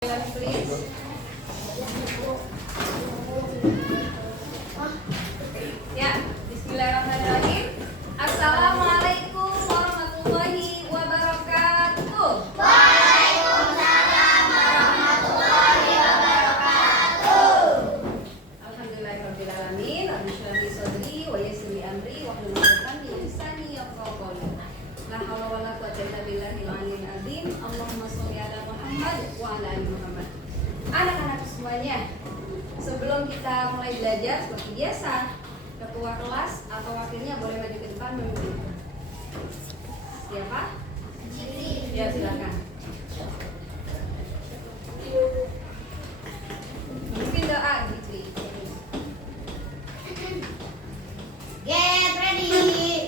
Please. Ya, bismillahirrahmanirrahim. Assalamualaikum warahmatullahi wabarakatuh. Waalaikumsalam warahmatullahi wabarakatuh. Alhamdulillahirabbil alamin. Rabbi shrah li sadri wa yassir li amri wahlul 'uqdatam min lisani yafqahu qawli. La haula wala quwwata illa billahil aliyyil azim. Allahumma shalli ala Muhammad wa ala ali Muhammad. Anak-anak semuanya, sebelum kita mulai belajar seperti biasa, ketua kelas atau wakilnya boleh maju ke depan memimpin. Siapa? Ya, silakan. Mungkin doa Jitri. Get ready.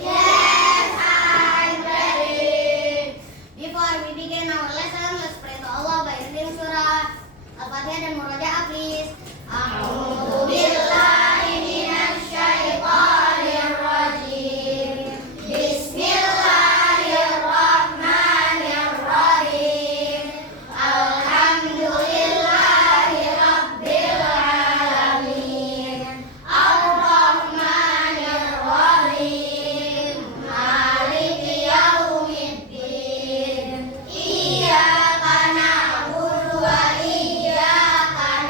Yes, I'm ready. Before we begin our lesson, let's pray to Allah by reading surah Al-Fatihah dan Murojaah, please. A'udzu billahi minasy syaithanir rajim. Bismillahirrahmanirrahim. Alhamdulillahi rabbil alamin. Ar-Rahmanir Rahim. Maliki yaumiddin. Iyyaka na'budu wa iyyaka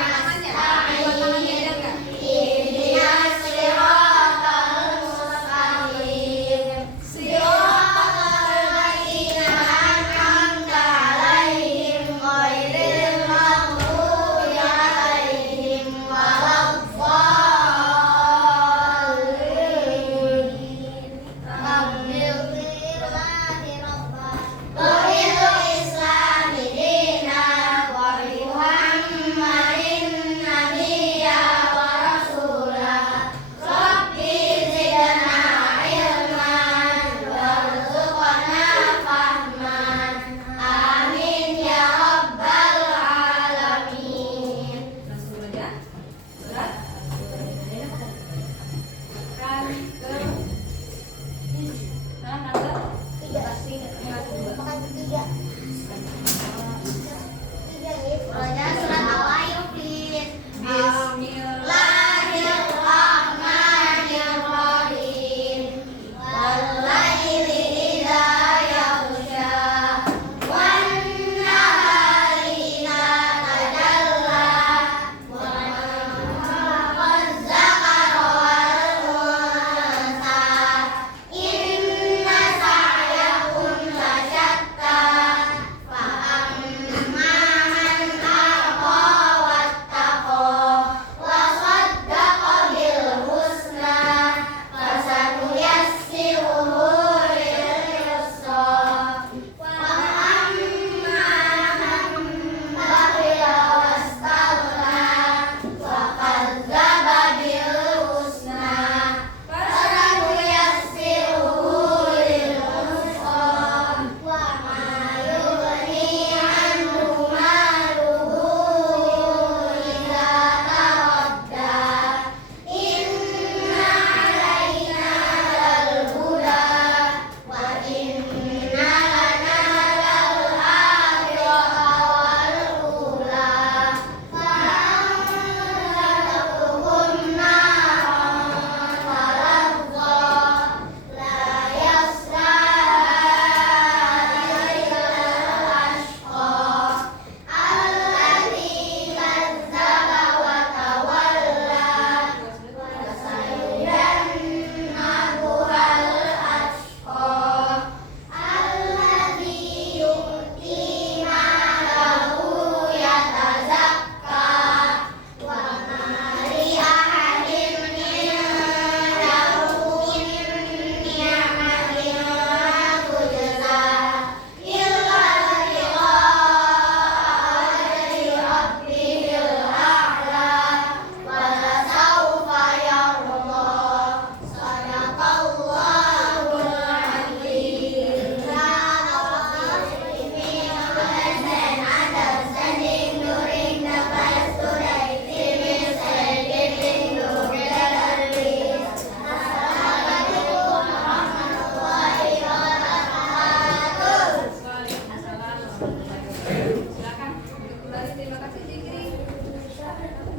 kasih Jikri.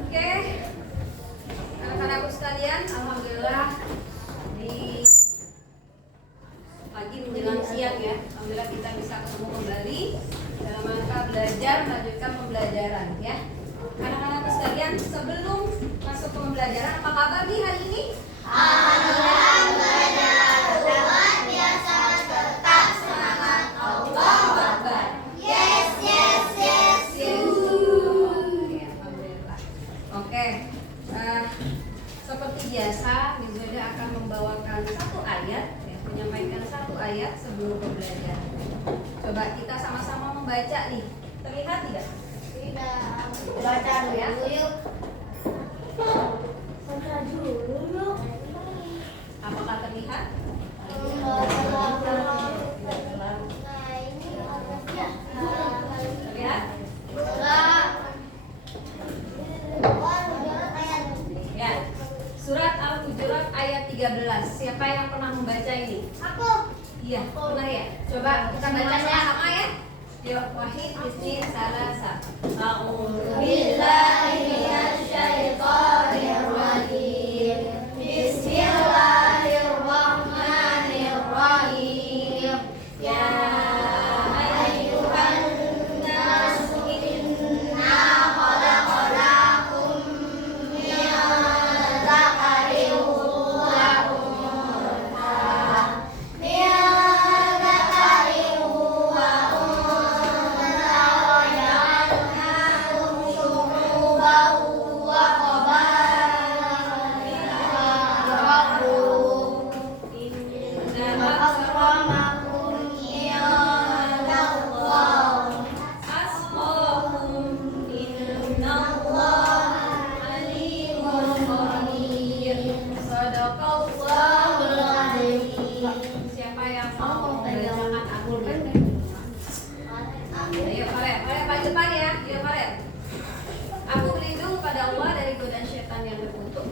Oke. Anak-anakku sekalian, alhamdulillah di pagi menjelang siang ya. Alhamdulillah kita bisa ketemu kembali dalam rangka belajar melanjutkan pembelajaran ya. Anak-anakku sekalian, sebelum masuk ke pembelajaran, apa kabar nih hari ini? Alhamdulillah luar biasa, tetap semangat. Allahu Akbar. Yes, yes, yes. Oke, alhamdulillah. Oke, seperti biasa, Miss Zoda akan membawakan satu ayat, ya, menyampaikan satu ayat sebelum pembelajaran. Coba kita sama-sama membaca nih. Terlihat tidak? Tidak. Baca dulu ya. Baca dulu yuk. Apakah terlihat? Terlihat? Ya. Surat Al-Hujurat ayat 13. Siapa yang pernah membaca ini? Aku. Iya, pernah ya? Coba kita baca sama-sama ya. Yuk, wahid, bismillah, salasa. A'udzu Billahi minasyaitonir rajim. Bismillahirrahmanirrahim. Ya ayyuhan nasu inna khalaqnakum min dzakarin wa untha. Min dzakarin wa untha wa ja'alnakum syu'uban wa qabaila lita'arafu. Inna akramakum indallah Asqakum innallaha alimun khabir. Shadaqallahul azim. Siapa yang mau membacakan Al-Qur'an? Ayo, Farel. Farel, paling depan ya. Ayo, Farel. Aku berlindung pada Allah dari godaan setan yang terkutuk.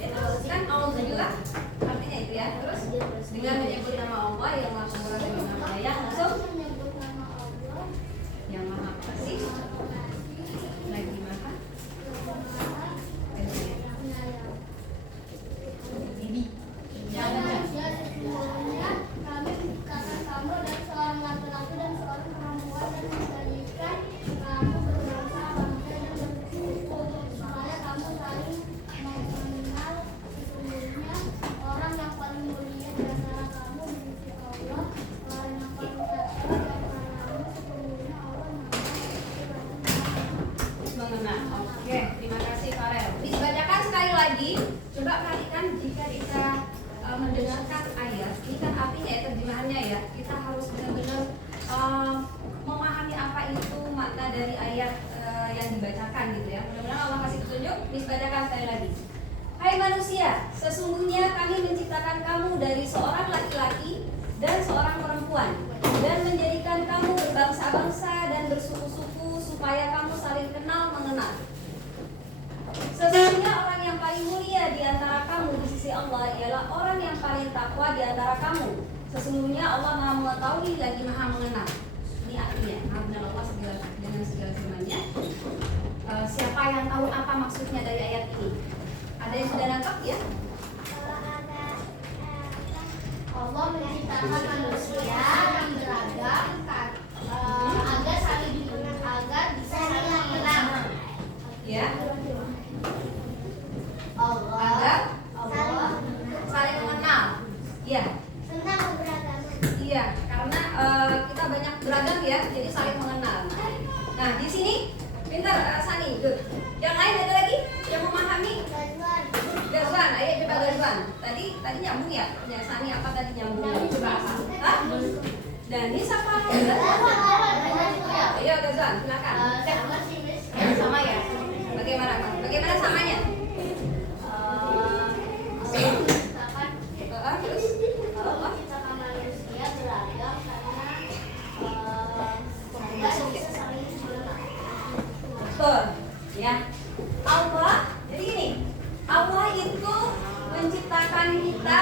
Terus kan auzubillah. Artinya itu ya. Terus dengan menyebut nama Allah yang Maha Pemurah dan Maha Penyayang, langsung yang Maha Pengasih lagi Maha Penyayang. Bibi. Jangan. Kami menciptakan kamu dan seorang laki-laki dan seorang perempuan dan menjadikan kamu berbangsa-bangsa dan bersuku supaya kamu saling mengenal. Sesungguhnya orang yang paling mulia di antara kamu di sisi Allah, orang yang paling kecil di antara kamu, sesungguhnya Allah Mengenal. Oke, terima kasih Farel. Dibacakan sekali lagi. Coba perhatikan jika kita mendengarkan ayat, ini kan artinya ya, terjemahannya ya. Kita harus benar-benar memahami apa itu makna dari ayat yang dibacakan gitu ya. Mudah-mudahan Allah kasih petunjuk. Dibacakan sekali lagi. Hai manusia, sesungguhnya kami menciptakan kamu dari seorang laki-laki dan seorang perempuan dan menjadikan kamu berbangsa-bangsa dan bersuku-suku supaya kamu saling kenal mengenal. Sesungguhnya orang yang paling mulia di antara kamu di sisi Allah ialah orang yang paling takwa di antara kamu. Sesungguhnya Allah Maha mengetahui lagi Maha mengenal. Ini artinya, Maha mengenal Allah dengan segala firman-Nya. Siapa yang tahu apa maksudnya dari ayat ini? Ada yang sudah nangkap ya? Allah menciptakan manusia yang beragam agar saling agar bisa saling mengenal. Ya. Allah Saling mengenal. Iya. tentang keberagaman. Iya, karena kita banyak beragam ya, jadi saling mengenal. Nah, di sini pintar Sani. Good. Yang lain ada lagi yang memahami? Gazwan, ayo coba Gazwan. Tadi nyambung ya? Ya Sani apa tadi nyambung? Coba apa? Hah? Danis apa? Ayo Gazwan, silakan. Sama ya. Bagaimana samanya? Terus? Allah menciptakan manusia beragam karena pemuda bisa saling mengenal. Betul. Ya. Allah, jadi gini. Allah itu menciptakan kita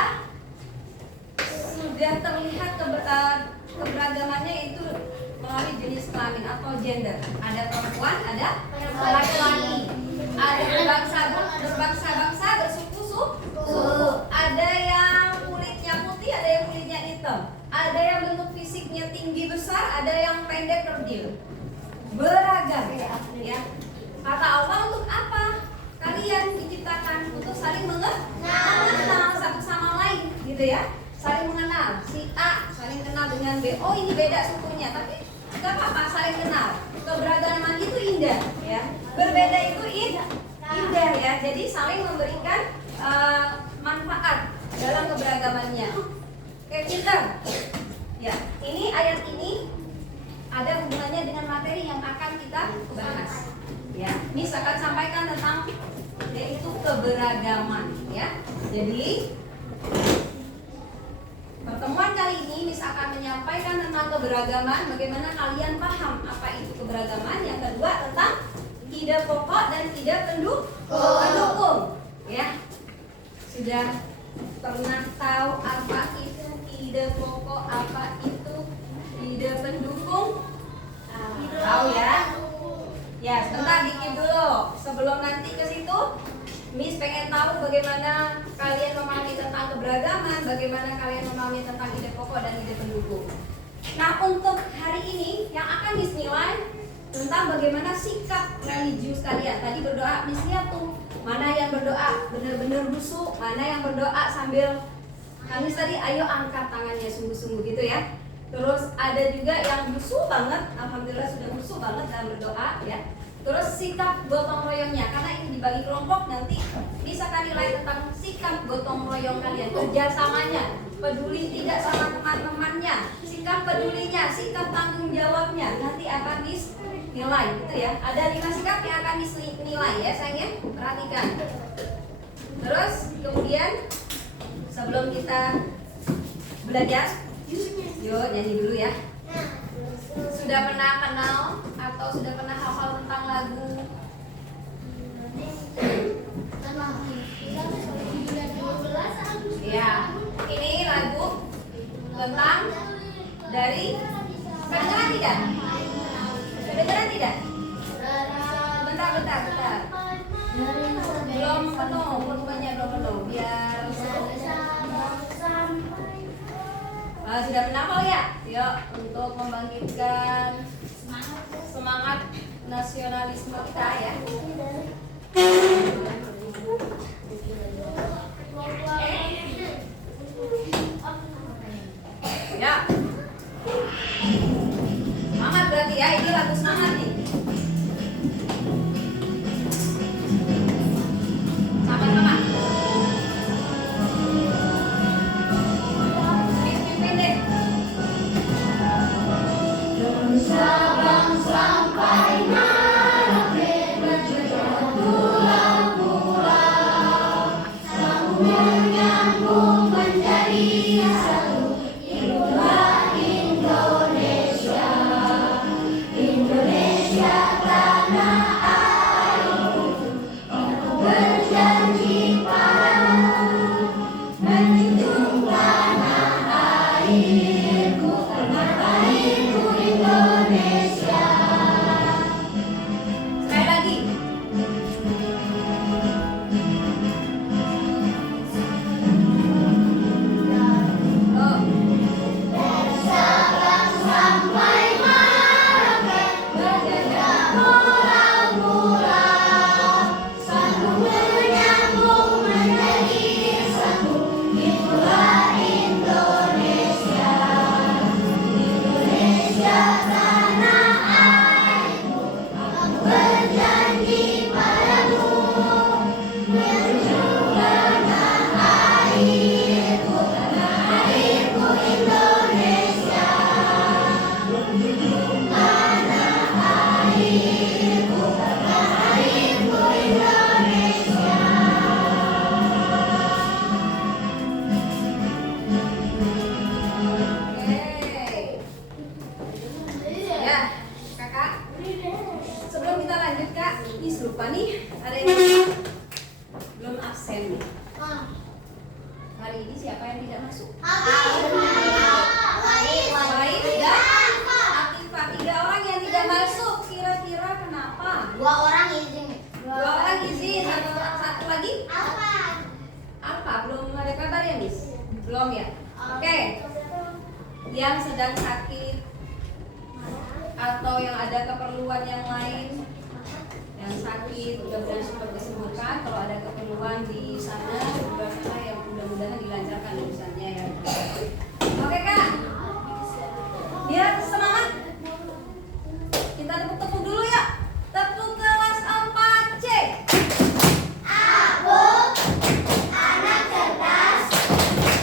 sudah terlihat keberagamannya itu melalui jenis kelamin atau gender. Ada perempuan, ada laki-laki. Ada berbangsa-bangsa, bersuku-suku. Ada yang kulitnya putih, ada yang kulitnya hitam. Ada yang bentuk fisiknya tinggi besar, ada yang pendek kerdil. Beragam, ya. Kata Allah untuk apa? Kalian diciptakan untuk saling mengenal satu sama lain, gitu ya. Saling mengenal. Si A saling kenal dengan B. Oh, ini beda sukunya, tapi nggak apa-apa, saling kenal. Keberagaman itu indah, ya. Berbeda itu indah, ya. Jadi saling memberikan manfaat dalam keberagamannya. Oke, pintar. Ya, ini ayat ini ada hubungannya dengan materi yang akan kita bahas. Ya, Miss akan sampaikan tentang yaitu keberagaman, ya. Jadi pertemuan kali ini Miss akan menyampaikan tentang keberagaman, bagaimana kalian paham apa itu keberagaman. Yang kedua tentang ide pokok dan ide pendukung. Ya. Sudah pernah tahu apa itu ide pokok, apa itu ide pendukung? Tahu ya? Ya, sebentar dikit dulu. Sebelum nanti ke situ, Miss pengen tahu bagaimana kalian memahami tentang keberagaman, bagaimana kalian memahami tentang ide pokok dan ide pendukung. Nah, untuk hari ini yang akan Miss nilai tentang bagaimana sikap religius kalian. Tadi berdoa, Miss lihat tuh, mana yang berdoa benar-benar busuk, mana yang berdoa sambil nangis tadi, ayo angkat tangannya sungguh-sungguh gitu ya. Terus ada juga yang busuk banget, alhamdulillah sudah busuk banget dalam berdoa ya. Terus sikap gotong royongnya, karena ini dibagi kelompok, nanti bisa kan nilai tentang sikap gotong royong kalian, kerjasamanya, peduli tidak sama teman-temannya, sikap pedulinya, sikap tanggung jawabnya, nanti akan nilai gitu ya. Ada 5 sikap yang akan nilai ya sayangnya, perhatikan. Terus kemudian sebelum kita belajar, yuk nyanyi dulu ya. Sudah pernah kenal atau sudah pernah hafal tentang lagu? Ya, ini lagu tentang dari kedengaran tidak? Kedengaran tidak? Bentar. Belum penuh, volumenya belum penuh. Biar sudah pernah hafal ya? Yuk, untuk membangkitkan semangat nasionalisme kita ya. Ya. Semangat berarti ya, ini lagu semangat nih. Sama-sama. Pimpin deh. Sabang sampai Merauke berjejak pulau-pulau, sambung menyambung menjadi satu. Itulah Indonesia, Indonesia tanah airku. Aku berjanji padamu menjunjung tanah airku, tanah airku Indonesia. Sekali lagi. Oh. Dari Sabang sampai Merauke berjejak pulau-pulau, sambung menyambung menjadi satu. Itulah Indonesia, Indonesia tanah airku. Aku berjanji padamu menjunjung tanah airku, tanah airku Indonesia. Menjunjung tanah airku, tanah airku Indonesia. Oke. Ya, kakak. Sebelum kita lanjut kak, ini lupa nih, ada yang belum absen nih. Hari ini siapa yang tidak masuk? Baik dan Atifah. Dua orang izin. Dua orang izin. Satu lagi? Apa? Belum ada kabar ya, Miss? Belum ya? Oke. Yang sedang sakit atau yang ada keperluan yang lain, yang sakit mudah-mudahan cepat disembuhkan. Kalau ada keperluan di sana, yang mudah-mudahan dilancarkan urusannya ya. Oke Kak, biar semangat. Kita tepuk-tepuk dulu ya. Tepuk kelas 4C. Aku anak cerdas,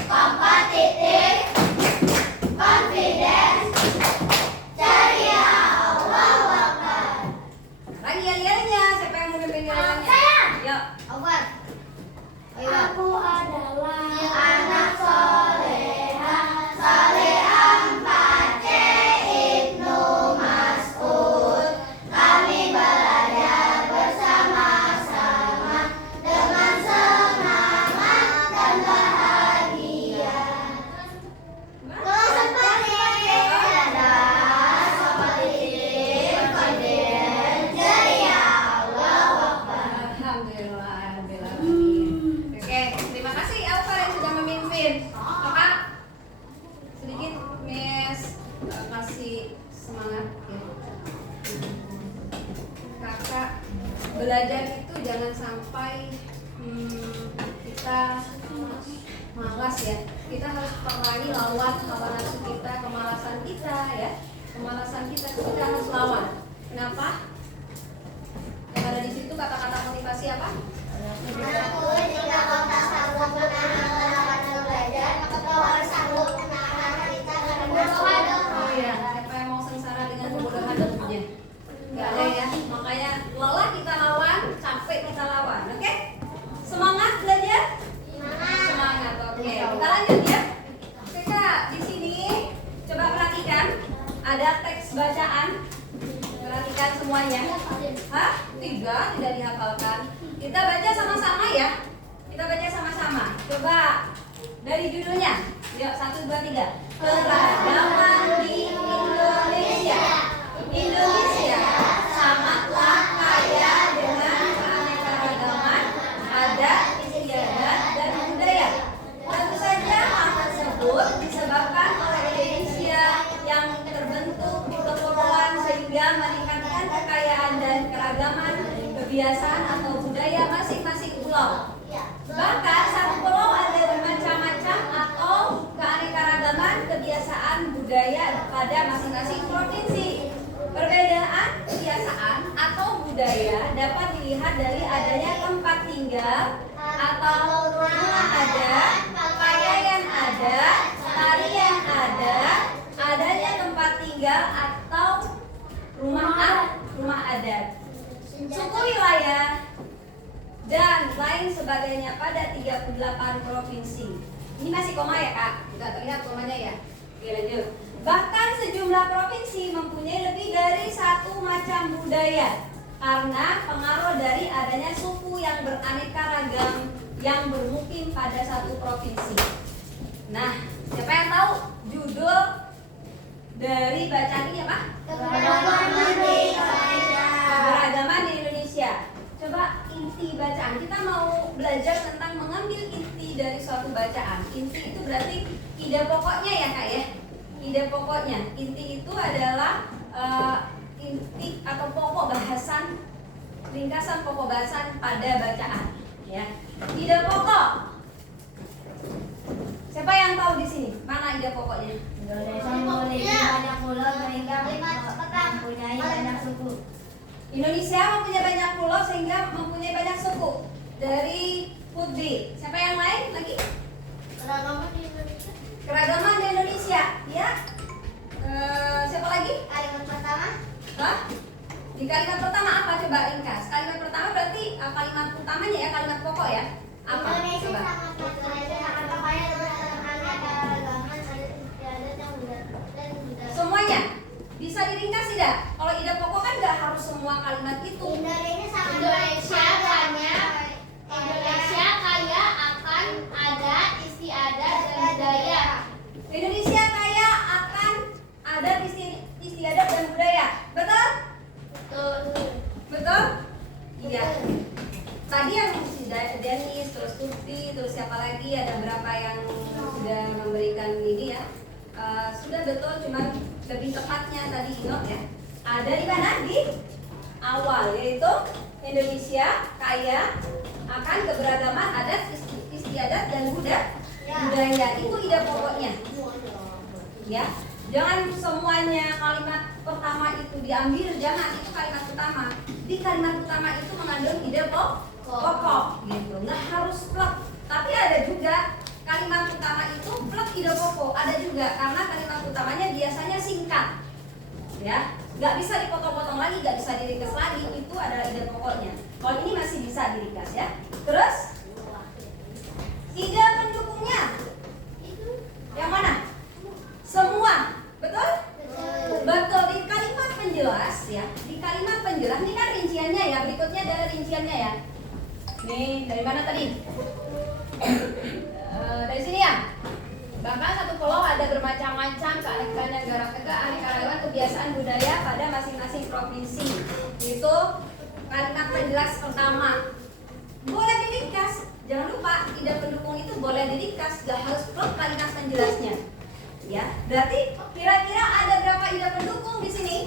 kompetitif, confident, ceria, Allahu Akbar. Lagi yel-yelnya, siapa yang mau mimpin yel-yelnya? Saya. Yuk. Akbar. Aku adalah anak soleha, soleha 4C Ibnu Mas'ud. Kami belajar bersama-sama dengan semangat dan bahagia. Seperti cerdas, kompetitif, confident, ceria, Allahu Akbar. Alhamdulillah, alhamdulillah. Oke, terima kasih Alfa yang sudah memimpin. Kakak, sedikit Miss kasih semangat ya. Kakak belajar itu jangan sampai kita malas ya. Kita harus perangi lawan hawa nafsu kita, kemalasan kita ya. Kemalasan kita harus lawan. Kenapa? Yang ada di situ kata-kata motivasi apa? Aku jika kau tak sanggup menahan lawan belajar, maka kau harus sanggup menahan kita dengan berdoa. Iya, siapa yang mau sengsara dengan kebodohan hidupnya? Gak ada ya. Makanya lelah kita lawan, capek kita lawan. Oke? Semangat belajar? Semangat. Oke. Kita lanjut ya. Oke Kak, di sini coba perhatikan ada teks bacaan. Perhatikan semuanya. Hah? Tidak dihafalkan. Kita baca sama-sama ya. Kita baca sama-sama. Coba dari judulnya. Yuk, 1, 2, 3. Keragaman di Indonesia. Indonesia sangatlah kaya dengan keanekaragaman adat, istiadat, dan budaya. Tentu saja hal tersebut disebabkan oleh Indonesia yang terbentuk di kepulauan sehingga meningkatkan kekayaan dan keragaman kebiasaan atau budaya masing-masing pulau. Bahkan satu pulau ada bermacam-macam atau keanekaragaman kebiasaan budaya pada masing-masing provinsi. Perbedaan kebiasaan atau budaya dapat dilihat dari adanya tempat tinggal atau rumah adat, pakaian adat, tarian adat, adanya tempat tinggal atau rumah adat, suku wilayah, dan lain sebagainya pada 38 provinsi. Ini masih koma ya Kak? Nggak terlihat komanya ya? Oke lanjut. Bahkan sejumlah provinsi mempunyai lebih dari satu macam budaya karena pengaruh dari adanya suku yang beraneka ragam yang bermukim pada satu provinsi. Nah, siapa yang tahu judul dari bacaan ini apa? Keberagaman di Indonesia. Coba inti bacaan. Kita mau belajar tentang mengambil inti dari suatu bacaan. Inti itu berarti ide pokoknya ya Kak ya. Ide pokoknya. Inti itu adalah inti atau pokok bahasan, ringkasan pokok bahasan pada bacaan. Ya. Ide pokok. Siapa yang tahu di sini? Mana ide pokoknya? Indonesia memiliki banyak pulau sehingga mempunyai banyak suku. Indonesia mempunyai banyak pulau sehingga mempunyai banyak suku. Dari Putri. Siapa yang lain lagi? Keragaman di Indonesia. Keragaman di Indonesia. Ya. Siapa lagi? Kalimat pertama. Hah? Di kalimat pertama apa? Coba ringkas. Kalimat pertama berarti kalimat utamanya ya, kalimat pokok ya. Apa? Indonesia Coba. sangat kaya dengan keanekaragaman adat istiadat yang dan budaya. Semuanya bisa diringkas tidak? Kalau ide pokok kan nggak harus semua kalimat itu. Indonesia kaya akan adat istiadat dan budaya. Indonesia kaya akan adat istiadat dan budaya. Betul? Betul. Betul? Danis, terus Tuti, terus siapa lagi, ada berapa yang sudah memberikan ini ya. Sudah betul, cuman lebih tepatnya tadi Inok ya. Ada di mana? Di awal, yaitu Indonesia kaya akan keberagaman adat, istiadat dan budaya. Itu ide pokoknya. Ya, jangan semuanya kalimat pertama itu diambil, jangan, itu kalimat utama. Di kalimat utama itu mengandung ide pokok gitu. Nggak harus plek, tapi ada juga kalimat utama itu plek ide pokok, ada juga karena kalimat utamanya biasanya singkat. Ya, nggak bisa dipotong-potong lagi, nggak bisa diringkas lagi, itu adalah ide pokoknya. Kalau ini masih bisa diringkas ya. Terus ide pendukungnya yang mana? Semua, betul? Betul. Di kalimat penjelas ya, di kalimat penjelas ini kan rinciannya ya. Berikutnya adalah rinciannya ya. Nih dari mana tadi? Dari sini ya. Bahkan satu pulau ada bermacam-macam keanekaragaman kebiasaan budaya pada masing-masing provinsi. Itu kalimat penjelas pertama. Boleh diringkas. Jangan lupa ide pendukung itu boleh diringkas, gak harus plek kalimat penjelasnya. Ya, berarti kira-kira ada berapa ide pendukung di sini?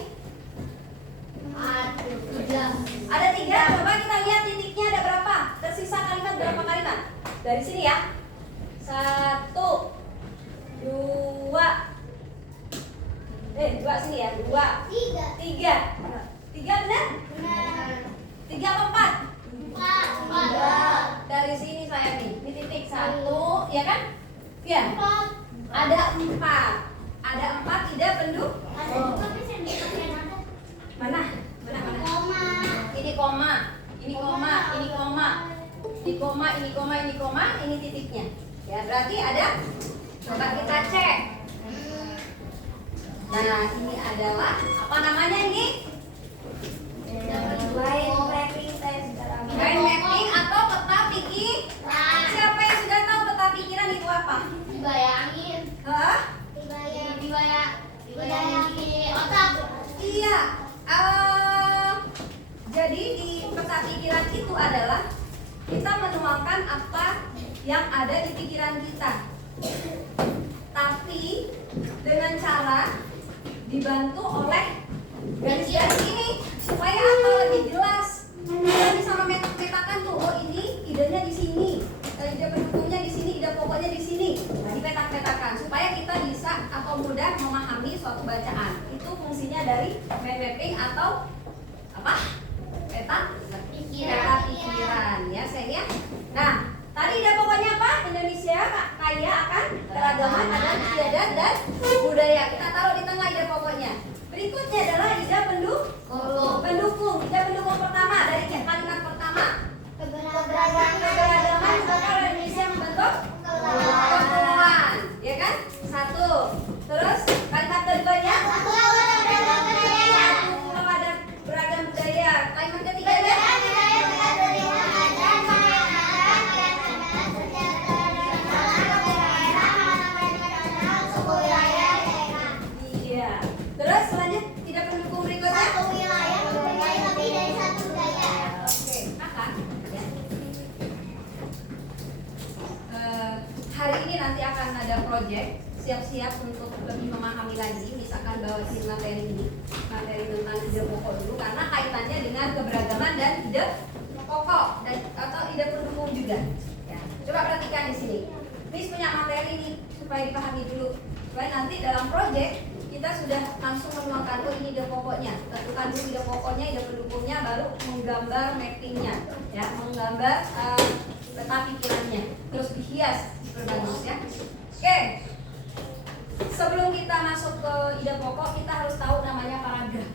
Ada 3. Coba kita lihat titiknya ada berapa. Tersisa kalimat berapa kalimat? Dari sini ya. 1, 2. 2 sini ya. 2, 3. 3 benar? 3 apa 4? Dari sini saya nih. Ini titik 1, ya kan? Ya. Ada 4. Ada 4 ide pendukung. Mana? Ini koma, ini koma, ini koma, ini koma, ini koma, ini koma, ini titiknya. Ya, berarti ada. Coba kita cek. Nah, ini adalah apa namanya ini? Mind mapping atau peta pikiran. Siapa yang sudah tahu peta pikiran itu apa? Dibayangin. Hah? Dibayangin di otak. Iya. Jadi di peta pikiran itu adalah kita menuangkan apa yang ada di pikiran kita, tapi dengan cara dibantu oleh garis-garis ini supaya apa lebih jelas. Kita bisa memetakan tuh, oh ini idenya di sini, ide pendukungnya di sini, ide pokoknya di sini. Nah, dipetak-petakan supaya kita bisa atau mudah memahami suatu bacaan. Itu fungsinya dari mind mapping atau apa? Peta pikiran ya sayang ya. Nah, tadi ide pokoknya apa? Indonesia kaya akan keragaman adat, istiadat dan budaya. Kita taruh di tengah ide pokoknya. Berikutnya adalah ide pendukung. Ide pendukung pertama dari kalimat pertama. Keberagaman kalau Indonesia membentuk kesatuan, ya kan? 1. Terus kalimat keduanya satu ada beragam budaya. Kalimat ketiganya iya. Terus selanjut tidak pendukung berikutnya Oke, akan ya. Hari ini nanti akan ada project. Siap-siap untuk lebih memahami lagi. Misalkan bawain materi ini, materi tentang ide pokok dulu karena kaitannya dengan keberagaman dan ide pokok dan atau ide pendukung juga. Ya. Coba perhatikan di sini. Miss punya materi ini supaya dipahami dulu. Supaya nanti dalam project kita sudah langsung menuangkan oh ini ide pokoknya. Tentukan dulu ide pokoknya, ide pendukungnya, baru menggambar mappingnya, ya, menggambar peta pikirannya, terus dihias berbagus ya. Oke. Sebelum kita masuk ke ide pokok, kita harus tahu namanya paragraf.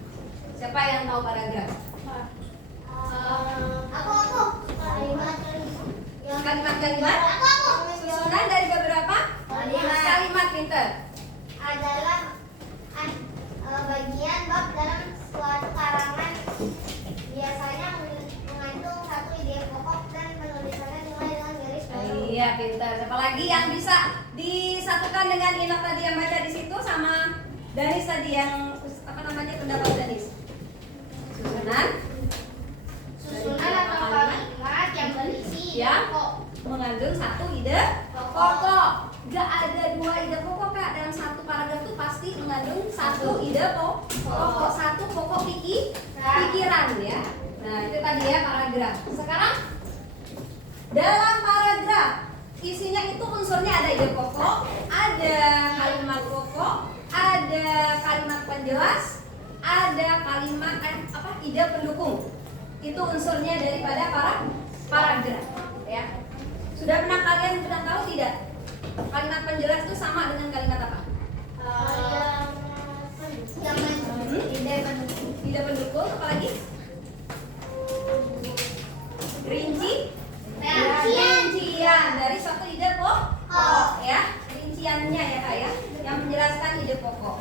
Siapa yang tahu paragraf? Kalimat-kalimat susunan dari beberapa kalimat, pinter. Adalah bagian bab dalam suatu karangan, biasanya mengandung satu ide pokok dan penulisannya dimulai dengan garis baru. Iya, pinter. Siapa lagi yang bisa disatukan dengan Inok tadi yang baca di situ sama Danis tadi yang apa namanya pendapat Danis? Susunan Susunan atau kalimat yang berisi ide Ya. pokok ide pokok. Gak ada 2 ide pokok Kak. Dalam satu paragraf tuh pasti mengandung 1 ide pokok, 1 pokok pikiran ya. Nah itu tadi ya paragraf. Sekarang dalam paragraf isinya itu unsurnya ada ide pokok, ada kalimat pokok, ada kalimat penjelas, ada kalimat ide pendukung. Itu unsurnya daripada paragraf ya. Sudah pernah kalian tahu tidak? Kalimat penjelas itu sama dengan kalimat apa? Ide pendukung, apa lagi? Rincian dari suatu ide pokok ya. Rinciannya ya Kak ya, yang menjelaskan ide pokok.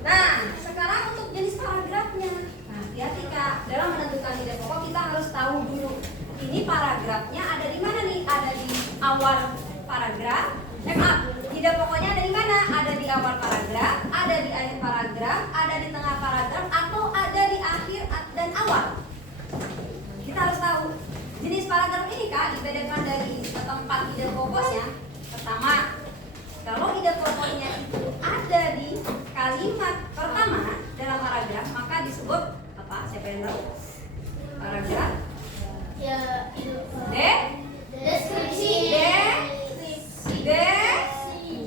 Nah, sekarang untuk jenis paragrafnya. Nah, hati-hati Kak, dalam menentukan ide pokok kita harus tahu dulu ini paragrafnya ada di mana nih? Ada di awal paragraf. Ide pokoknya ada di mana? Ada di awal paragraf, ada di akhir paragraf, ada di tengah paragraf, atau ada di akhir dan awal. Kita harus tahu jenis paragraf ini Kak dibedakan dari tempat ide pokoknya. Pertama, kalau ide pokoknya itu ada di kalimat pertama dalam paragraf, maka disebut apa? Siapa yang tahu? Paragraf Deskripsi.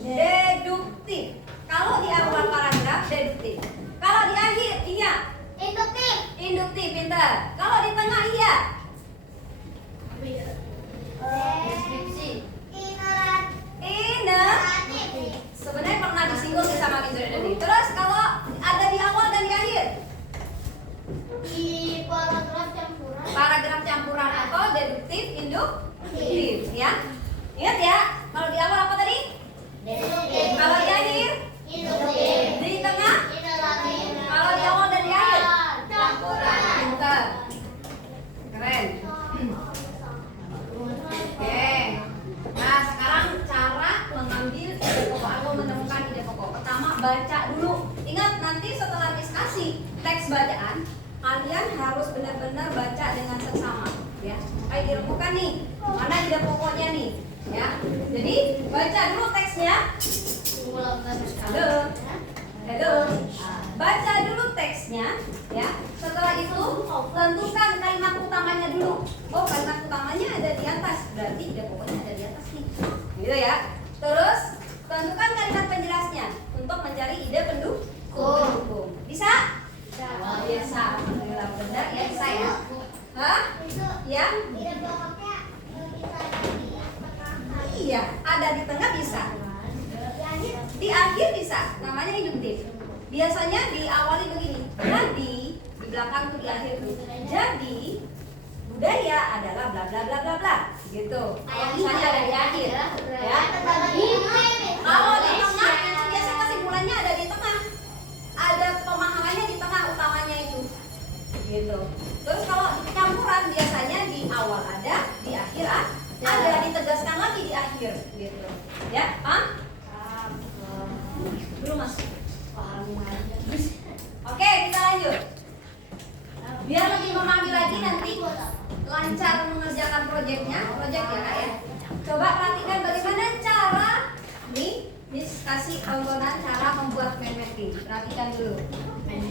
Deduktif. Kalau di awal paragraf deduktif. Kalau di akhir iya. Induktif, pintar. Kalau di tengah iya. Deskripsi. Sebenarnya pernah disinggung sama Miss Doni. Terus kalau ada di awal dan di akhir? Di Paragraf campuran atau deduktif, induktif ya. Ingat ya, kalau di awal apa tadi? Kalau di akhir? Di tengah? Kalau di awal dan di akhir? Campuran. Pintar. Keren. Oke. Nah, sekarang cara mengambil ide pokok atau menemukan ide pokok. Pertama, baca dulu. Ingat nanti setelah diskusi teks bacaan, kalian harus benar-benar baca dengan seksama ya. Kayak dirembukan nih, mana ide pokoknya nih ya. Jadi baca dulu teksnya. Halo. Baca dulu teksnya ya. Setelah itu tentukan kalimat utamanya dulu. Oh, kalimat utamanya ada di atas, berarti ide pokoknya ada di atas nih. Gitu ya. Terus tentukan kalimat penjelasnya untuk mencari ide pendukung. Bisa? Biasa. Alhamdulillah benar ya, bisa ya. Hah? Ya? Iya, ada di tengah bisa. Di akhir bisa. Namanya induktif. Biasanya diawali begini. Jadi di belakang tuh di akhir tuh. Jadi budaya adalah bla bla bla bla bla. Gitu. Kalau misalnya ada di akhir, ya. Kalau di tengah itu biasanya kesimpulannya ada di tengah. Ada pemahamannya di tengah utamanya itu. Gitu. Terus kalau campuran biasanya di awal ada, di akhir ada, ditegaskan lagi di akhir gitu. Ya, paham? Belum Mas. Oke, kita lanjut. Biar lebih memahami lagi nanti lancar mengerjakan proyeknya, ya Kak ya. Coba perhatikan bagaimana cara nih, Miss kasih tontonan cara membuat mind mapping. Perhatikan dulu. Mind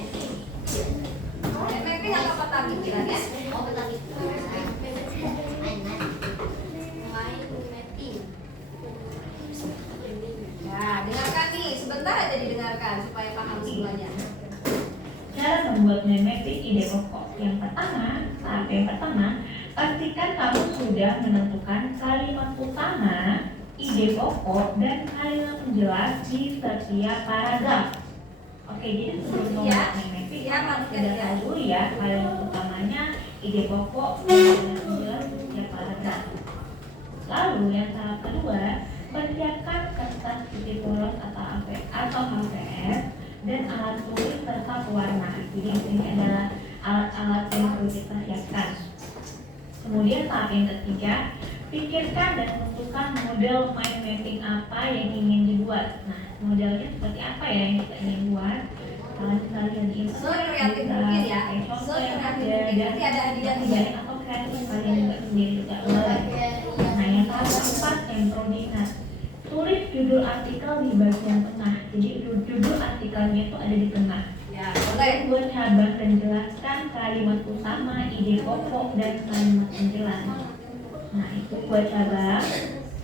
mapping atau peta pikiran ya? Nah, dengarkan nih, sebentar aja didengarkan supaya paham semuanya. Cara membuat mind mapping ide pokok. Yang pertama, pastikan kamu sudah menentukan kalimat utama, ide pokok, dan kalimat penjelas di setiap paragraf. Oke, jadi sebelum membuat mind mapping, sudah tahu dulu ya kalimat utamanya, ide pokok, dan kalimat penjelas di setiap paragraf. Lalu yang tahap kedua, persiapkan kertas putih polos atau HVS dan alat tulis serta pewarna. Jadi ini adalah alat-alat yang perlu kita siapkan. Kemudian tahap yang ketiga, pikirkan dan tentukan model mind mapping apa yang ingin dibuat. Nah, modelnya seperti apa ya yang kita ingin buat? Kalian itu Sekreatif mungkin ya. Sekreatif mungkin. Nanti ada hadiah atau kreatif kalian juga sendiri juga boleh. Nah, yang tahap 4 yang perlu diingat. Tulis judul artikel di bagian tengah. Jadi judul artikelnya itu ada di tengah. Ya, boleh. Buat cabang dan jelaskan kalimat utama, ide pokok, dan kalimat penjelas. Nah, itu buat cabang.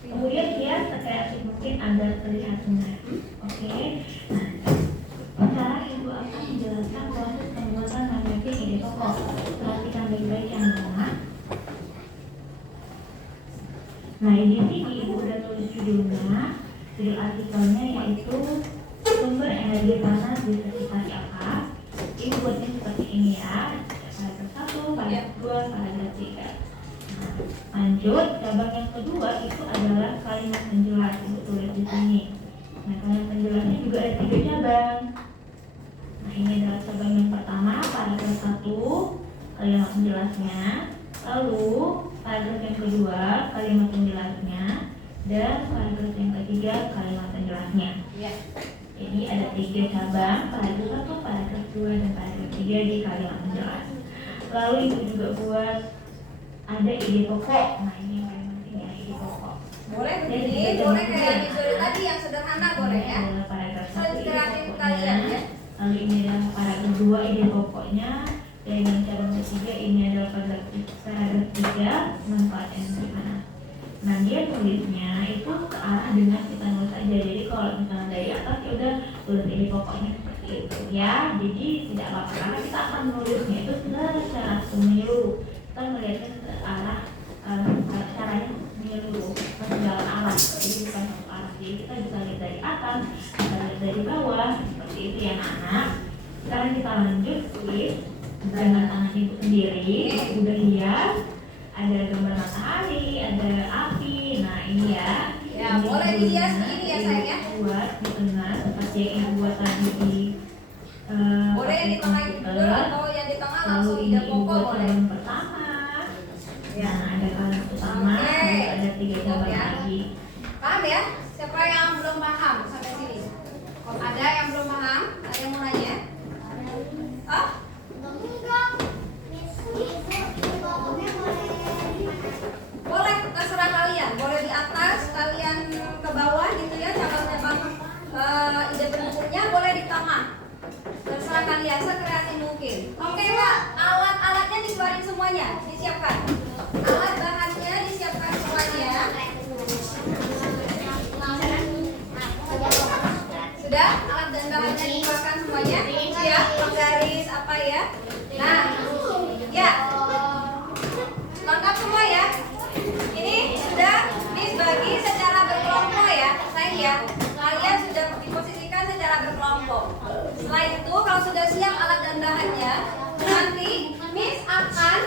Kemudian hias sekreatif mungkin agar terlihat menarik. Oke. Nah, cara ibu akan menjelaskan proses pembuatan mapping ide pokok. Perhatikan baik-baik yang mana. Nah, di sini ibu udah tulis judulnya, judul artikelnya yaitu sumber energi panas di sekitar apa. Ibu buatnya seperti ini ya. Paragraf 1, paragraf 2, paragraf 3. Nah, lanjut, cabang yang kedua itu adalah kalimat penjelas. Ibu tulis di sini. Nah, kalimat penjelasnya juga ada 3 cabang. Nah, ini adalah cabang yang pertama, paragraf 1, kalimat penjelasnya. Lalu paragraf yang kedua, kalimat penjelasnya, dan paragraf yang ketiga, kalimat penjelasnya. Ya. Jadi ada 3 cabang, paragraf 1, paragraf 2, dan paragraf 3 di kalimat penjelas. Lalu ibu juga buat ada ide pokok. Nah, ini yang paling penting ya, ide pokok. Boleh begini, boleh kayak judul tadi yang sederhana boleh ya. Ini adalah paragraf 1, ide Kreatif pokoknya. kalian ya. Lalu ini adalah paragraf 2, ide pokoknya. Dan yang cabang ketiga ini adalah paragraf 3, manfaat energi panas. Nah, dia tulisnya itu ke arah dengan kita nulis aja. Jadi kalau misalnya dari atas ya udah tulis ide pokoknya seperti itu ya. Jadi tidak apa-apa karena kita akan menulisnya itu secara menyeluruh. Kita melihatnya ke arah caranya menyeluruh ke segala arah. Jadi bukan satu arah. Jadi kita bisa lihat dari atas, bisa lihat dari bawah seperti itu ya anak. Sekarang kita lanjut tulis dengan tangan ibu sendiri. Udah hias, ada gambar matahari, ada api. Nah ini ya. Ya, ini boleh dihias begini ya sayang ya. Buat di tengah seperti yang ibu buat tadi di Boleh yang di tengah itu dulu atau yang di tengah langsung lalu ide ini ibu pokok buat boleh. cabang pertama. Ya. Nah ada kalimat utama, Oke. lalu ada 3 cabang Ya. lagi. Paham ya? Siapa yang belum paham sampai sini? Kalau ada yang belum paham, ada yang mau nanya? Oh? Boleh, terserah kalian. Boleh di atas, kalian ke bawah gitu ya, cabang-cabang ide bentuknya, boleh di tengah. Terserah kalian, sekreatif mungkin. Oke Pak, alat-alatnya dikeluarin semuanya, disiapkan. Alat bahannya disiapkan semuanya. Sudah, alat dan bahannya dikeluarkan semuanya. Siap, penggaris apa ya? Nah, ya. Lengkap semua ya. Ini sudah Miss bagi secara berkelompok ya, sayang ya. Kalian sudah diposisikan secara berkelompok. Setelah itu kalau sudah siap alat dan bahannya, nanti Miss akan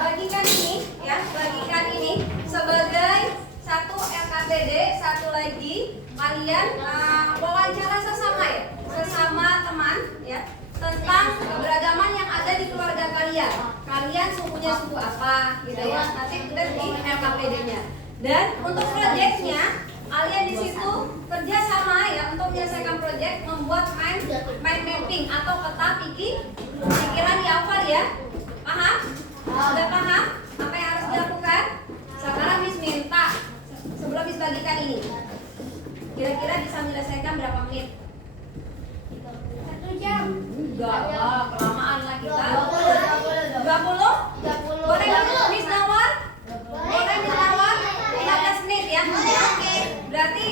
bagikan ini ya, bagikan ini sebagai satu RKPD, satu lagi kalian wawancara sesama ya, sesama teman ya, tentang keberagaman yang ada di keluarga kalian. Kalian sukunya suku apa gitu ya. Nanti udah di RKPD-nya. Dan untuk proyeknya kalian di situ kerja sama ya untuk menyelesaikan proyek, membuat mind mapping atau peta pikiran dihafal ya. Paham? Sudah paham apa yang harus dilakukan? Sekarang Miss minta sebelum Miss bagikan ini, kira-kira bisa menyelesaikan berapa menit? 1 jam. Enggak lah, kelamaan lah kita. 20? 30. Boleh nggak Miss Nawar? Boleh Miss Nawar? 15 menit ya? Oke. Berarti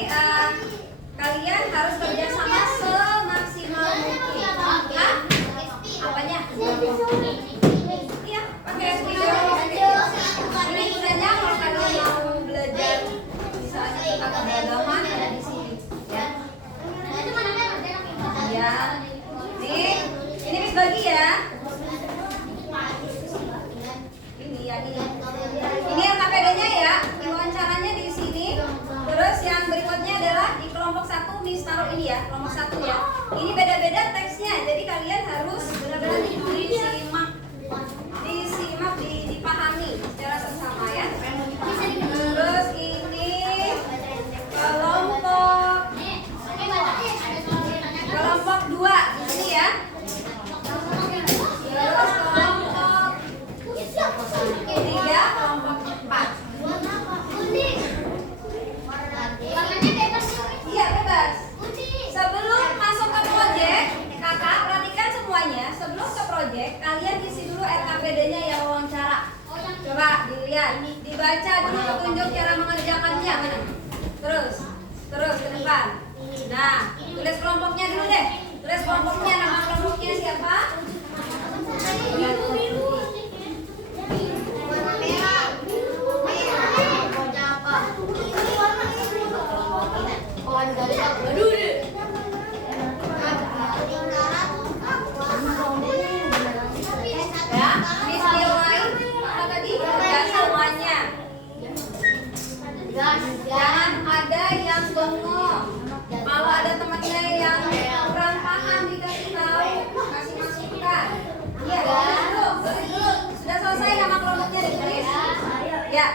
kalian harus kerja sama semaksimal mungkin. Hah? Apanya? Iya, pakai video. Ini gunanya kalau kalian mau belajar misalnya tentang keberagaman ada di sini. Ya. Ya. Ini Miss bagi ya. Ini ya ini. Ini RKPD-nya ya. Wawancaranya di sini. Terus yang berikutnya adalah di kelompok 1 Miss taruh ini ya, kelompok 1 ya. Ini beda-beda teksnya. Jadi kalian harus benar-benar disimak, dipahami secara sesama ya. Terus ini kelompok 2 di sini ya. Lihat, dibaca dulu petunjuk cara mengerjakannya. Mana? Terus ke depan. Nah, tulis kelompoknya dulu deh. Tulis kelompoknya, nama kelompoknya siapa? Ya, bismillah. Apa tadi? Dan semuanya. Jangan ada yang bengong. Kalau ada temannya yang kurang paham dikasih tahu, kasih masukan. Iya, tulis dulu. Sudah selesai nama kelompoknya ditulis? Ya.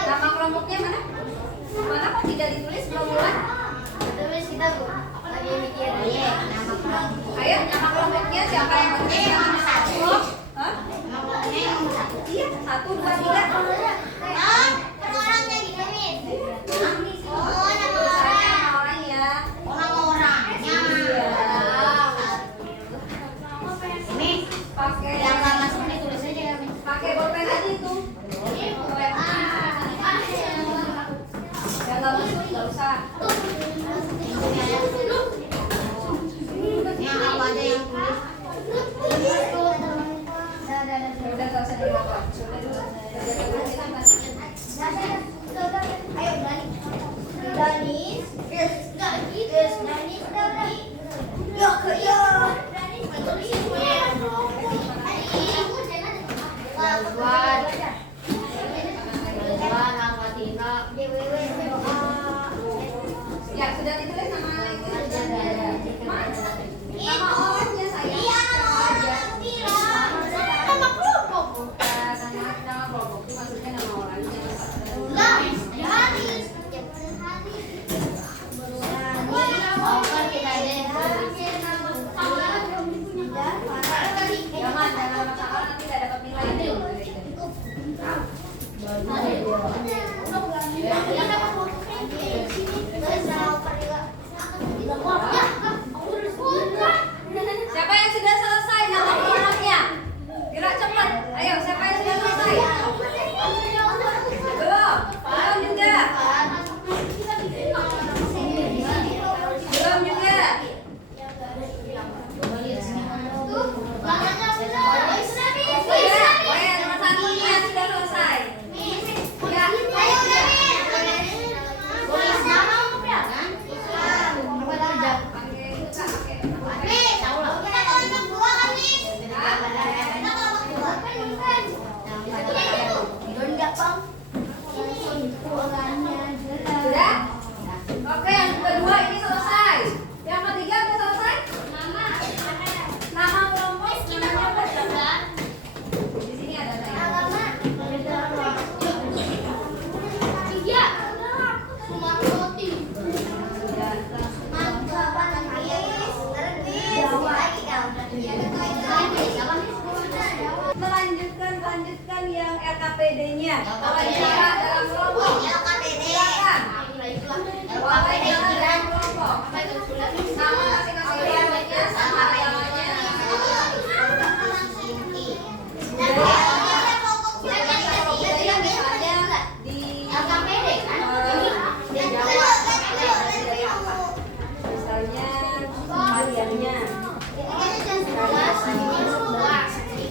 Nama kelompoknya mana? Mana kok tidak ditulis belum mulai? Ayo, nama kelompoknya siapa yang menulis namanya satu? Hah? Iya, 1, 2, 3. Orang ya. Pakai bolpen aja itu. Yang nggak masuk nggak usah. Udah nggak usah dilakukan. Sudah dulu. Ya sudah ditulis nama itu. Nama orangnya saya. Nama kelompok itu maksudnya nama orangnya. Jangan masalah nanti tidak dapat nilai. Siapa yang sudah selesai nama kelompoknya? Gerak cepat. Ayo, siapa yang sudah selesai? Belum juga. Belum juga. Oh ya, nomor 1-nya sudah selesai. Ya. Sudah? Oke, yang kedua ini selesai. Yang ketiga sudah selesai? Nama kelompok namanya apa? Di sini ada saya. Melanjutkan yang LKPD-nya. Kalau bicara dalam kelompok, silakan. LKPD dalam kelompok. Sama masing-masing kelompoknya, sama namanya.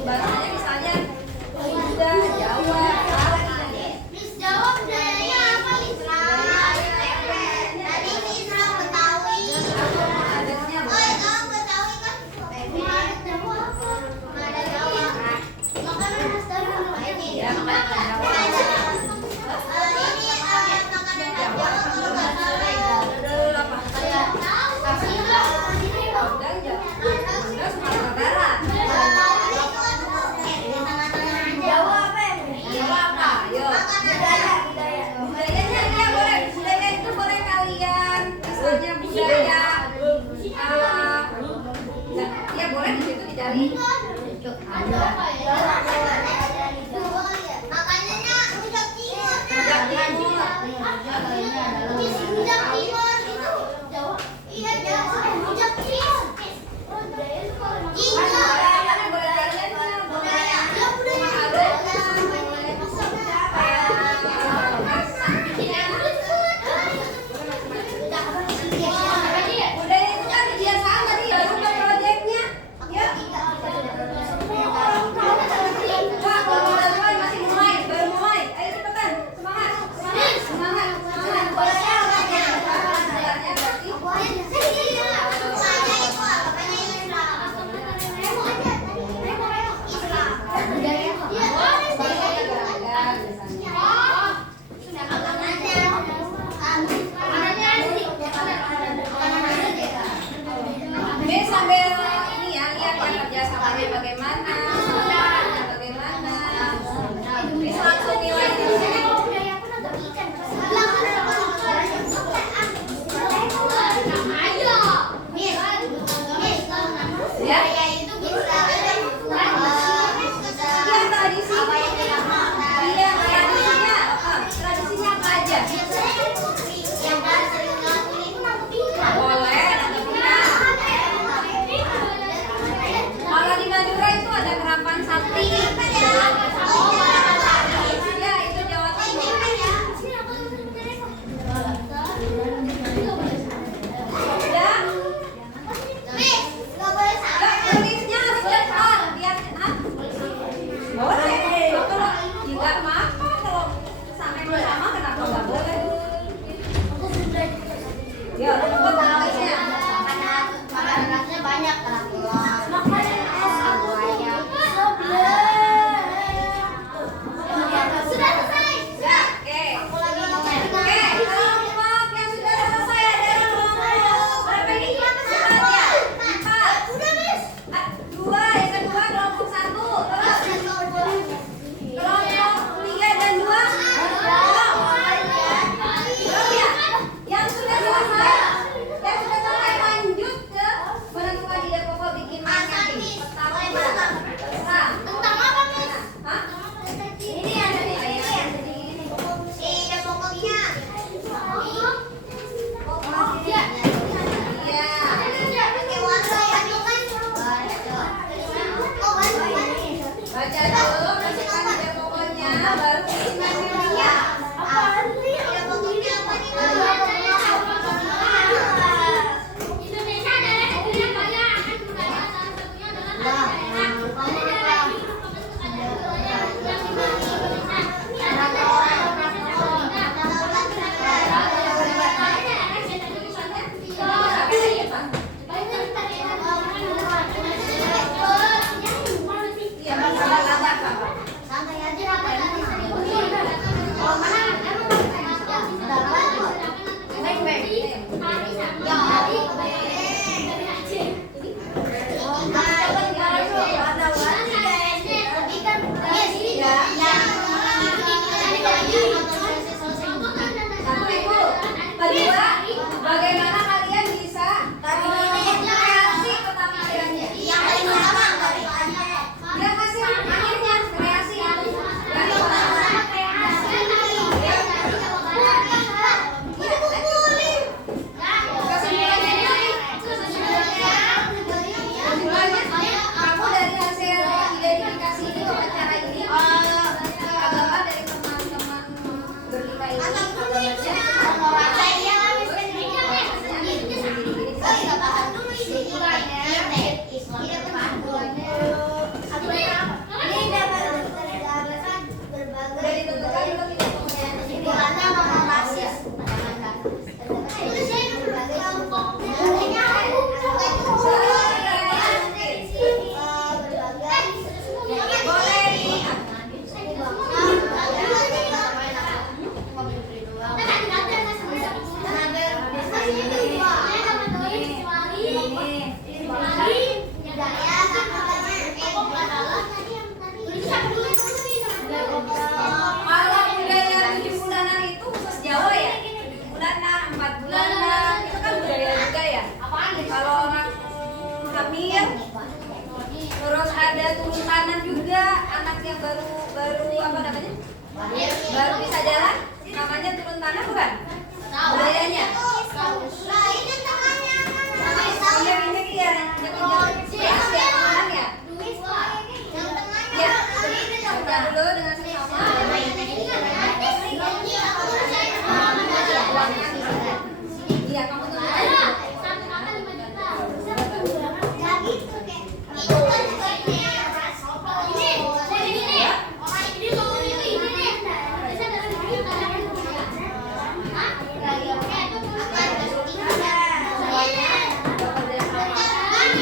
Bahasanya misalnya Sunda, Jawa, Jawab budayanya apa, Lisra? Tadi Lisra Betawi. adatnya Oh, kamu Betawi kan? Ada Jawa apa? Ada Jawa. Makanan khas Jawa apa ini? Ya, makanan Jawa. Ini makanan khas Jawa kalau nggak salah. Dulu apa? Tahu. Sunda, Sumatera Barat. Jawa apa ya? Jawa apa? Ayo. Budayanya dia boleh. Budaya itu boleh kalian. Misalnya budaya. Ya boleh di situ dicari. Makanannya rujak timur. Rujak timur. Rujak timur itu Jawa. Iya Jawa. Rujak timur. Jingga. Soalnya bagaimana? Bisa langsung nilai di sini. Ya. Iya, tradisi. Iya, tradisinya apa aja? Boleh, kalau di Madura itu ada kerapan sakti. Ya, itu Jawa Timur. Ya, tulisnya harus cepat biar boleh. Kalau tidak apa-apa kalau sama kenapa nggak boleh? Ya, cepat tulisnya. Banyak kan? Sudah selesai. Ya, oke. Oke, kelompok yang sudah selesai ada kelompok berapa ini? Empat ya? Empat. Dua, yang kedua kelompok satu. Terus kelompok 3 dan 2. Belum ya? Yang sudah selesai lanjut ke menentukan ide pokok bikin mapping. Pertama, Tentang apa, Miss? hah? Ini ada di sini. Ide pokoknya. Iya. Pakai warna ya, itu kan. Oh, warna. Baca dulu, kasihkan ide pokoknya, baru bikin mappingnya. Ide pokoknya apa nih, Mas? Indonesia adalah negeri yang kaya akan budaya, salah satunya adalah Iya, masalah ada apa? santai aja apa yang oh mana Satu Ibu. Kedua, bagaimana kalian bisa kreasi ketampilannya? yang paling utama Dia kasih akhirnya kreasi. Kesimpulannya, kamu dari hasil identifikasi ini, wawancara ini, agama dari teman-teman berlima ini, udah ditentukan belum ide pokoknya? Boleh nih. Kalau budaya 7 bulanan itu khusus Jawa ya? 7 bulanan, 4 bulanan, itu kan budaya juga ya? Kalau orang hamil, terus ada turun tangan juga, anak yang baru apa namanya? Baru bisa jalan, namanya turun tangan bukan? Budayanya? Iya, ini ya, jelas ya, tangan ya? Ya, baca dulu dengan sesama. Iya, kamu tunggu aja. Ini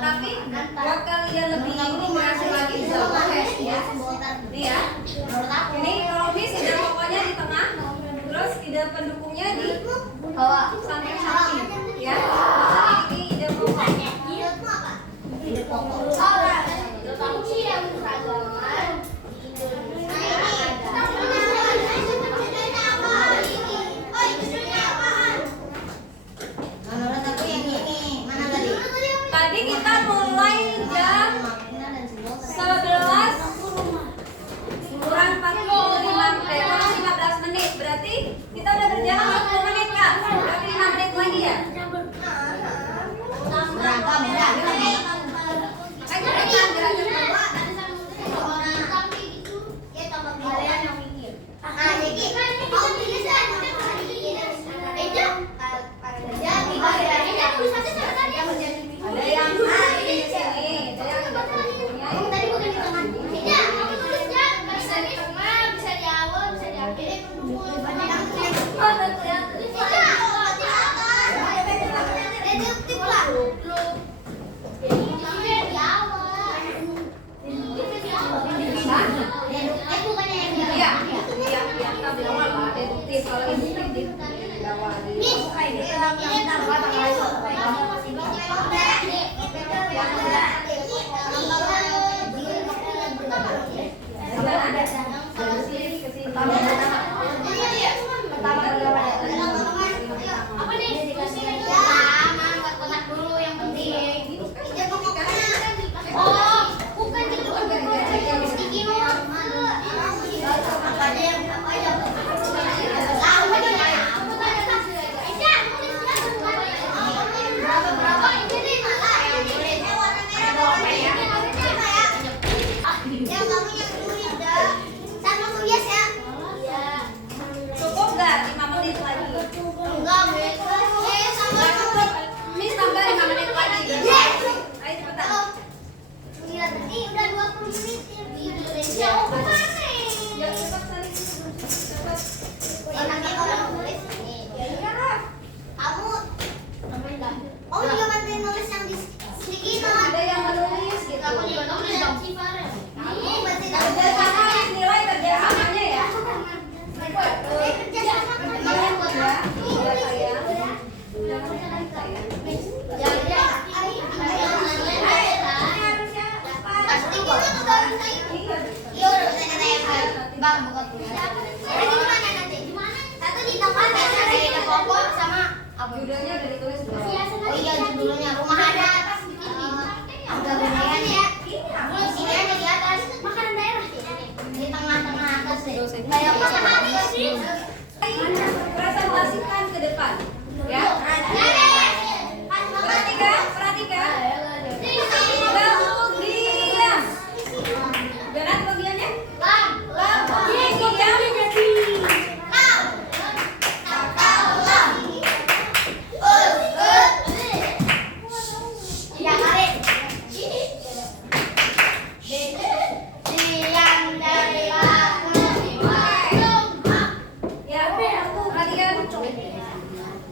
Tapi buat kalian lebih integrasi lagi sama ya. Nih ya. Ini kalau Miss ide pokoknya di tengah, terus ide pendukungnya di Bawah. samping samping ya. Ini ide pokoknya. Ide pokok. Kunci yang beragam. Menurut aku yang ini mana tadi? Tadi kita mulai jam 11 kurang 15 menit. Berarti kita udah berjalan 40 menit Kak. Berarti 5 menit lagi ya. Beragam ya. Ayo cepetan gerak cepat. Ada yang di sini, ada yang di pendukungnya. Iya, iya, kita bilang apa? Deduktif, kalau induktif di bawah di Cukup nggak 5 menit lagi? Nggak cukup. Miss tambah 5 menit lagi. Ayo cepetan. Ya cepat tadi. Cepat. Ada yang menulis gitu. Kerjasama nilai kerjasamanya ya. Bang, buka dulu. Jadi gimana nanti? Satu di tempat ada pokok sama apa? Judulnya udah ditulis belum? Oh iya, judulnya rumah adat. Agak beneran ya. Di sini aja di atas. Makanan daerah. Di tengah-tengah atas deh. Kayak makanan sih. Presentasikan ke depan. Ya. Perhatikan, perhatikan. Kemudian. Benar bagiannya?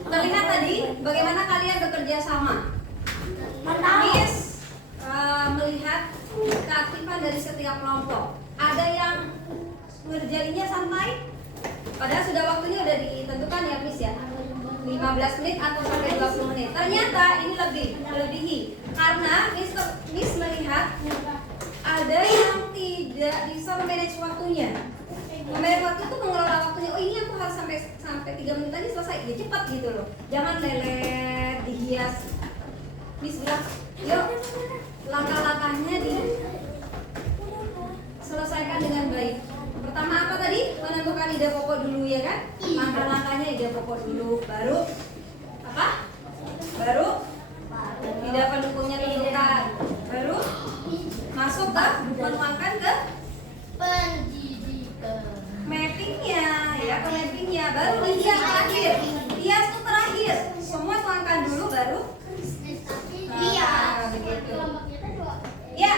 Terlihat tadi bagaimana kalian bekerja sama. Miss melihat keaktifan dari setiap kelompok. Ada yang ngerjainnya santai, padahal sudah waktunya udah ditentukan ya Miss ya, 15 menit atau sampai 20 menit. Ternyata ini melebihi karena Miss melihat ada yang tidak bisa memanage waktunya. Memanage waktu itu mengelola waktunya. Oh ini aku harus sampai 3 menit tadi selesai. Ya cepat gitu loh. Jangan lelet, dihias. Miss bilang, yuk langkah-langkahnya diselesaikan dengan baik. Pertama apa tadi? Menentukan ide pokok dulu ya kan? Langkah-langkahnya ide pokok dulu. Baru apa? Baru ide pendukungnya tentukan. Baru masuk ke menuangkan ke mappingnya ya, ke mappingnya. Baru dihias terakhir. Hias itu terakhir. Semua tuangkan dulu baru. Nah, begitu. Ya.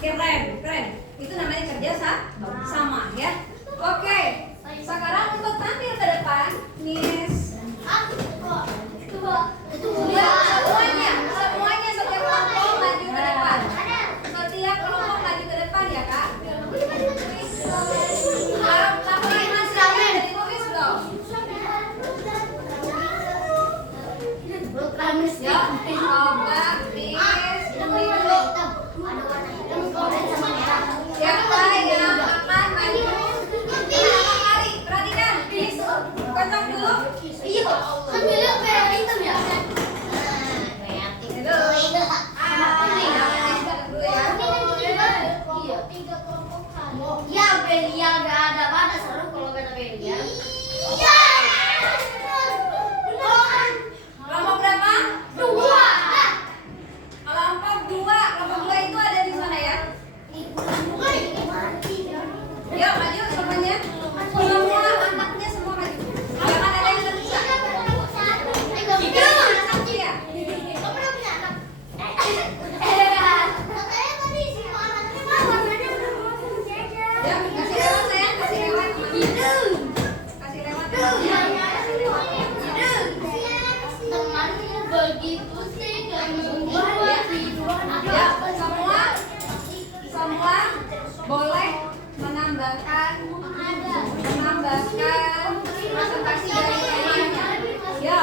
Keren, keren. Itu namanya kerja sama ya. Oke. Sekarang untuk tampil ke depan, Miss mesti. Ya, coba please. Ini dulu. Ada warna hitam, orange sama merah. Siapa yang akan maju? Pertama kali, perhatikan. Please, kocok dulu. Iya, kan dulu merah hitam ya. Ya, Belia nggak ada mana seru kalau kata Belia. Iya. Kelompok berapa? 2. Kelompok 2. Kelompok 2 itu ada di mana ya? Yuk maju semuanya. Semua anaknya semua maju. Jangan ada yang nggak bisa. Satu ya. Ya, kasih lewat sayang, kasih lewat. Kasih lewat. Temanmu begitu sih dan membuat tiduran. Ya, semua boleh menambahkan presentasi dari temanya. Ya,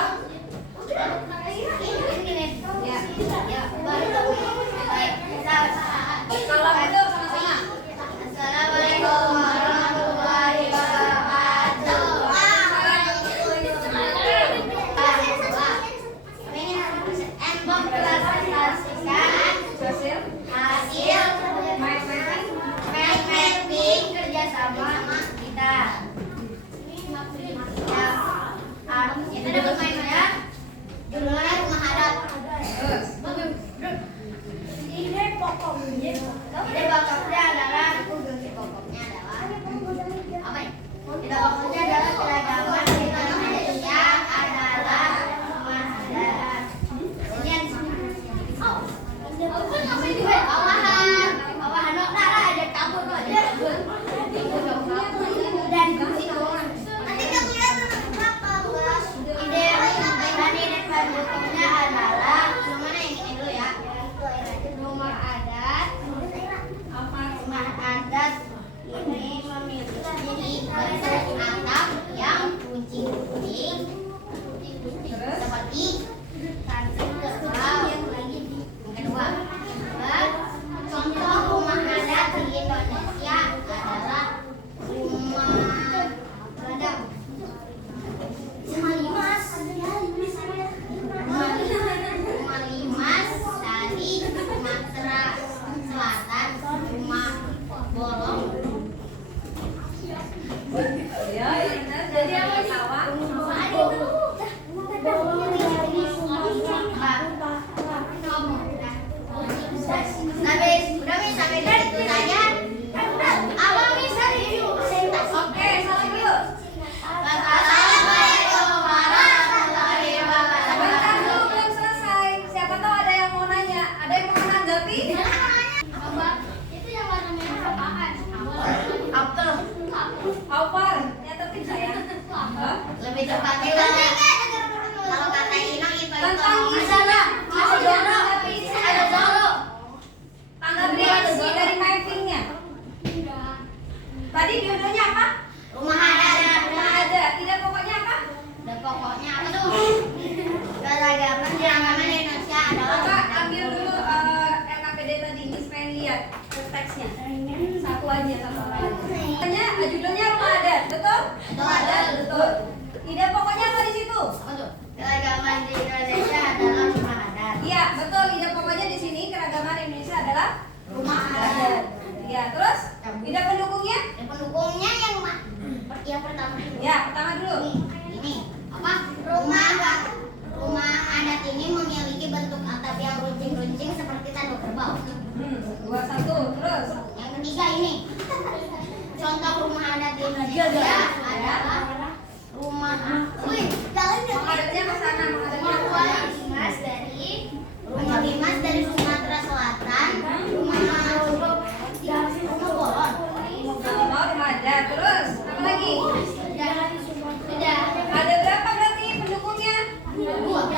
salam dulu sama-sama. Assalamualaikum warahmatullahi wabarakatuh. Mempresentasikan Hasil hasil mapping kerjasama kita. Itu dapat mainnya. Judulnya rumah adat. terus. Ide pokoknya adalah apa ya? Ide pokoknya adalah keragaman di Indonesia adalah rumah adat. Kemudian bawahan notara ada kabur loh, ada kabur. Dan nanti kamu lihat berapa bos? Ide pendukungnya adalah mana yang ini dulu ya? Rumah adat. Rumah adat ini memiliki bentuk atap yang kuncing-kuncing seperti kancing kerbau. Yang kedua, contoh rumah adat di Indonesia adalah rumah gadang, rumah limas dari Sumatera Selatan, rumah bolong. Ya, yang benar jadi apa sawah? Udah bisa beda itu saja. Abang bisa review presentasi. Oke, salam yuk. Assalamualaikum warahmatullahi Sebentar wabarakatuh. dulu belum selesai. Siapa tahu ada yang mau nanya, ada yang mau menanggapi? Abang, itu yang warna merah apaan? Apel. Apel. Nyatetin saya. Hah? Lebih tepatnya kalau kata Inang itu Tentang ada Isara. ada Zoro. Ada Zoro. Tanggapi isi dari mappingnya. Tadi judulnya apa? Rumah adat. Rumah adat. Tidak pokoknya apa? Dan pokoknya apa tuh? Keragaman keragaman Indonesia adalah Coba rumah adat. ambil dulu LKPD tadi, Miss pengen lihat teksnya. Satu aja, satu orang. Judulnya rumah adat, betul? Rumah adat. Betul. Tidak pokoknya apa di situ? Apa tuh? Keragaman di Indonesia adalah rumah adat. Iya, betul. Tidak pokoknya di sini keragaman Indonesia adalah rumah adat. Iya, terus? Tidak pendukungnya? Dan pendukungnya yang pertama. Ya, pertama dulu. Ini apa? Rumah adat ini memiliki bentuk atap yang runcing-runcing seperti tanduk kerbau. 2, 1, terus. Yang ketiga ini. Contoh rumah adat di Indonesia adalah rumah Menghadapnya ke sana, menghadapnya ke sana. rumah limas dari Sumatera Selatan, rumah bolon. Rumah adat, terus. Apa lagi? Sudah. Ada berapa berarti pendukungnya? 2.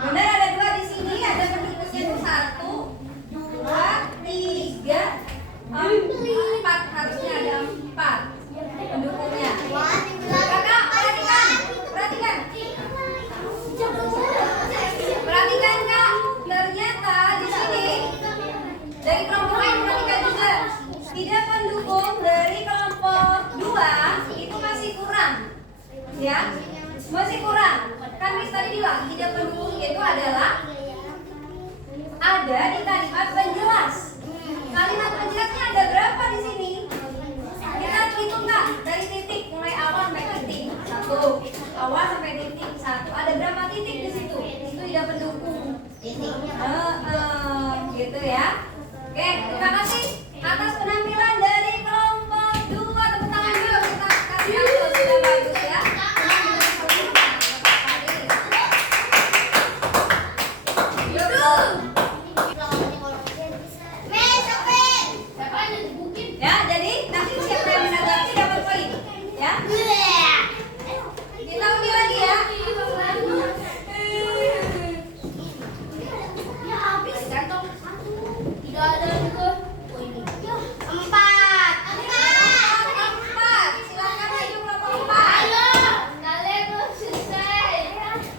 Benar ada 2 di sini, ada pendukungnya tuh 1, 2, 3, 4. Harusnya ada 4 pendukungnya. Kakak, perhatikan. ide pendukung itu adalah ada di kalimat penjelas. Kalimat penjelasnya ada berapa di sini? Kita hitung nggak dari titik mulai awal sampai titik satu, awal sampai titik satu. Ada berapa titik di situ? Itu ide pendukung. Gitu ya. Oke, terima kasih atas penampilan dari kelompok 2. Tepuk tangan dulu kita kasih aplaus, sudah bagus ya. Ya, jadi nanti siapa yang menanggapi dapat poin, ya. Kita undi lagi ya. Empat. Silakan maju kelompok 4.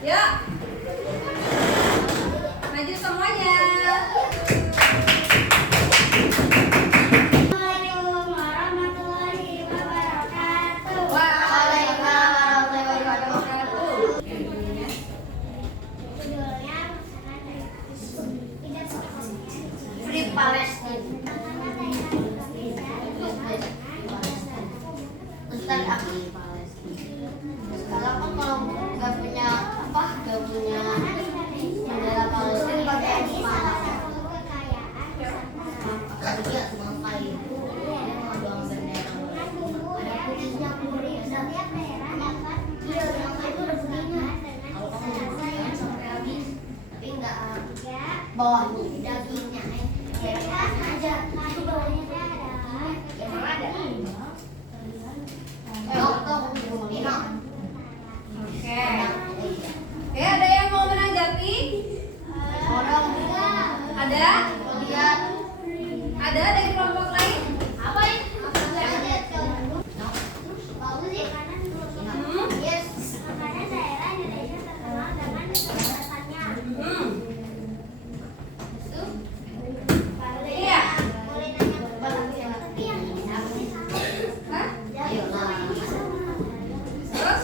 Ya. Maju semuanya. Free Palestine. Ustaz aku sekarang kan kalau nggak punya bendera Palestina pakai semangat. Iya, semangka itu mau doang bendera. Ada putihnya Iya, semangka itu ada putihnya. Kalau kamu jangan sampai habis, tapi nggak bawahnya dagingnya. Aja itu bawahnya yang mana ada? Oke. Oke, ada yang mau menanggapi? Ada? Ada dari kelompok lain? Apa ini? Yes. Makanya daerah Indonesia terkenal dengan kesehatannya. Iya. Boleh nanya tapi yang ini Hah? Terus?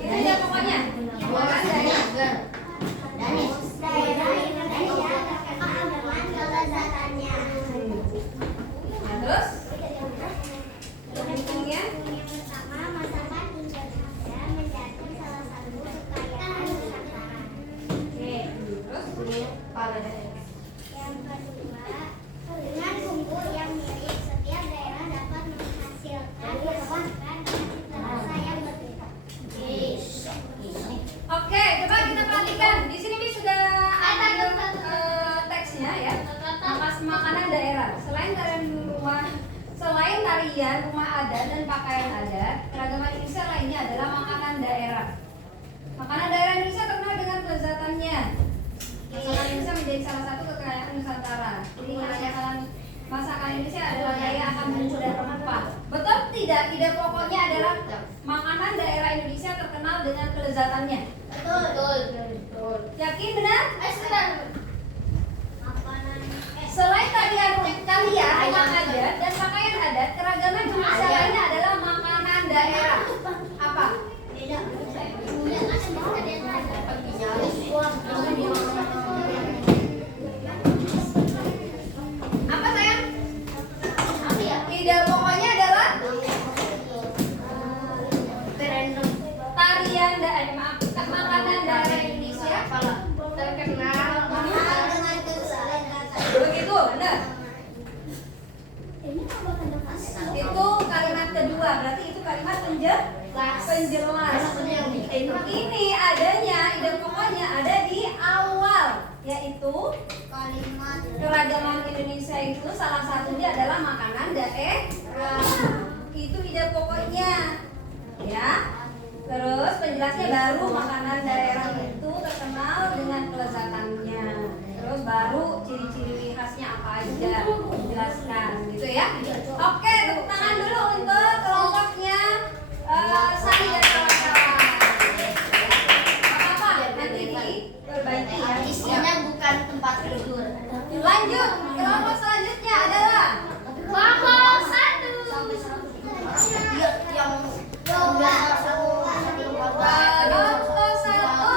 Ini aja pokoknya. Bukan daerah. daerah Indonesia terkenal dengan kelezatannya. Nah, terus? Pendukungnya? Yang pertama, masakan Indonesia menjadi salah satu kekayaan Nusantara. Terus? Yang kedua, dengan bumbu yang mirip, setiap daerah dapat menghasilkan masakan dengan cita rasa yang berbeda. Oke, coba kita perhatikan. Di sini Bi sudah ada teksnya ya. Makanan daerah. Selain tarian, rumah adat dan pakaian adat, keragaman Indonesia lainnya adalah makanan daerah. Makanan daerah Indonesia terkenal dengan kelezatannya. Masakan Indonesia menjadi salah satu kekayaan Nusantara. Jadi masakan Indonesia adalah kaya akan bumbu dan rempah. Betul tidak? Ide pokoknya adalah makanan daerah Indonesia terkenal dengan kelezatannya. Betul. Yakin benar? Makanan Selain tarian rumah adat dan pakaian adat, keragaman Indonesia lainnya adalah makanan daerah. Apa? Apa sayang? Ide pokoknya adalah tarian makanan daerah Indonesia terkenal dengan kelezatannya. begitu, benar? Itu kalimat kedua, berarti itu kalimat penjelas. Ini adanya, ide pokoknya ada di awal, yaitu Kalimat keragaman Indonesia itu salah satunya adalah makanan daerah. Itu ide pokoknya, ya. Terus penjelasnya baru makanan daerah itu terkenal dengan kelezatannya. Terus baru ciri-ciri khasnya apa aja dijelaskan, gitu ya. Oke, tepuk tangan dulu untuk kelompoknya Sani dan kawan-kawan. Apa-apa, nanti diperbaiki ya. Isinya bukan tempat tidur. Lanjut, kelompok selanjutnya adalah kelompok 1. Yang kelompok 1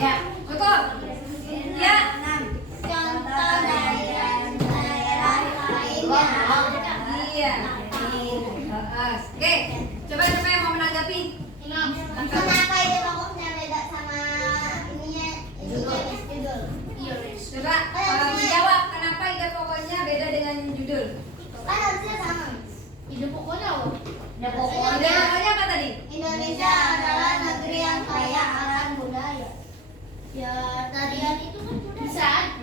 Ya, cukup. Ya. Contoh daerah lainnya. Iya. Oke, coba siapa yang mau menanggapi? Kenapa itu pokoknya beda sama ininya judul? Coba dijawab kenapa ide pokoknya beda dengan judul? Kan harusnya sama. Ide pokoknya apa? Ide pokoknya apa tadi? Indonesia adalah negeri yang kaya akan budaya. Ya tarian itu kan bisa.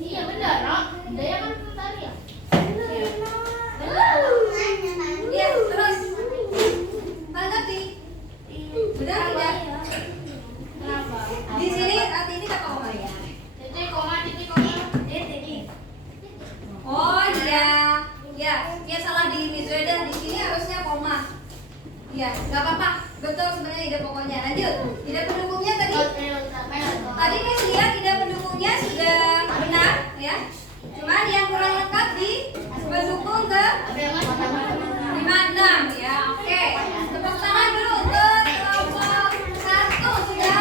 Iya benar, Rok. Budaya kan tarian. Iya, terus tanggapi. Benar tidak? Kenapa? Di sini arti ini kata koma ya. Titik koma, titik koma. Oh iya, ya salah di Miss Weda, di sini harusnya koma. Ya, nggak apa-apa, betul sebenarnya ide pokoknya. Lanjut, ide pendukungnya tadi. Tadi Miss lihat ide pendukungnya sudah benar, ya. Cuman yang kurang lengkap di pendukung ke 56, ya. Oke, tepuk tangan dulu untuk kelompok 1 sudah.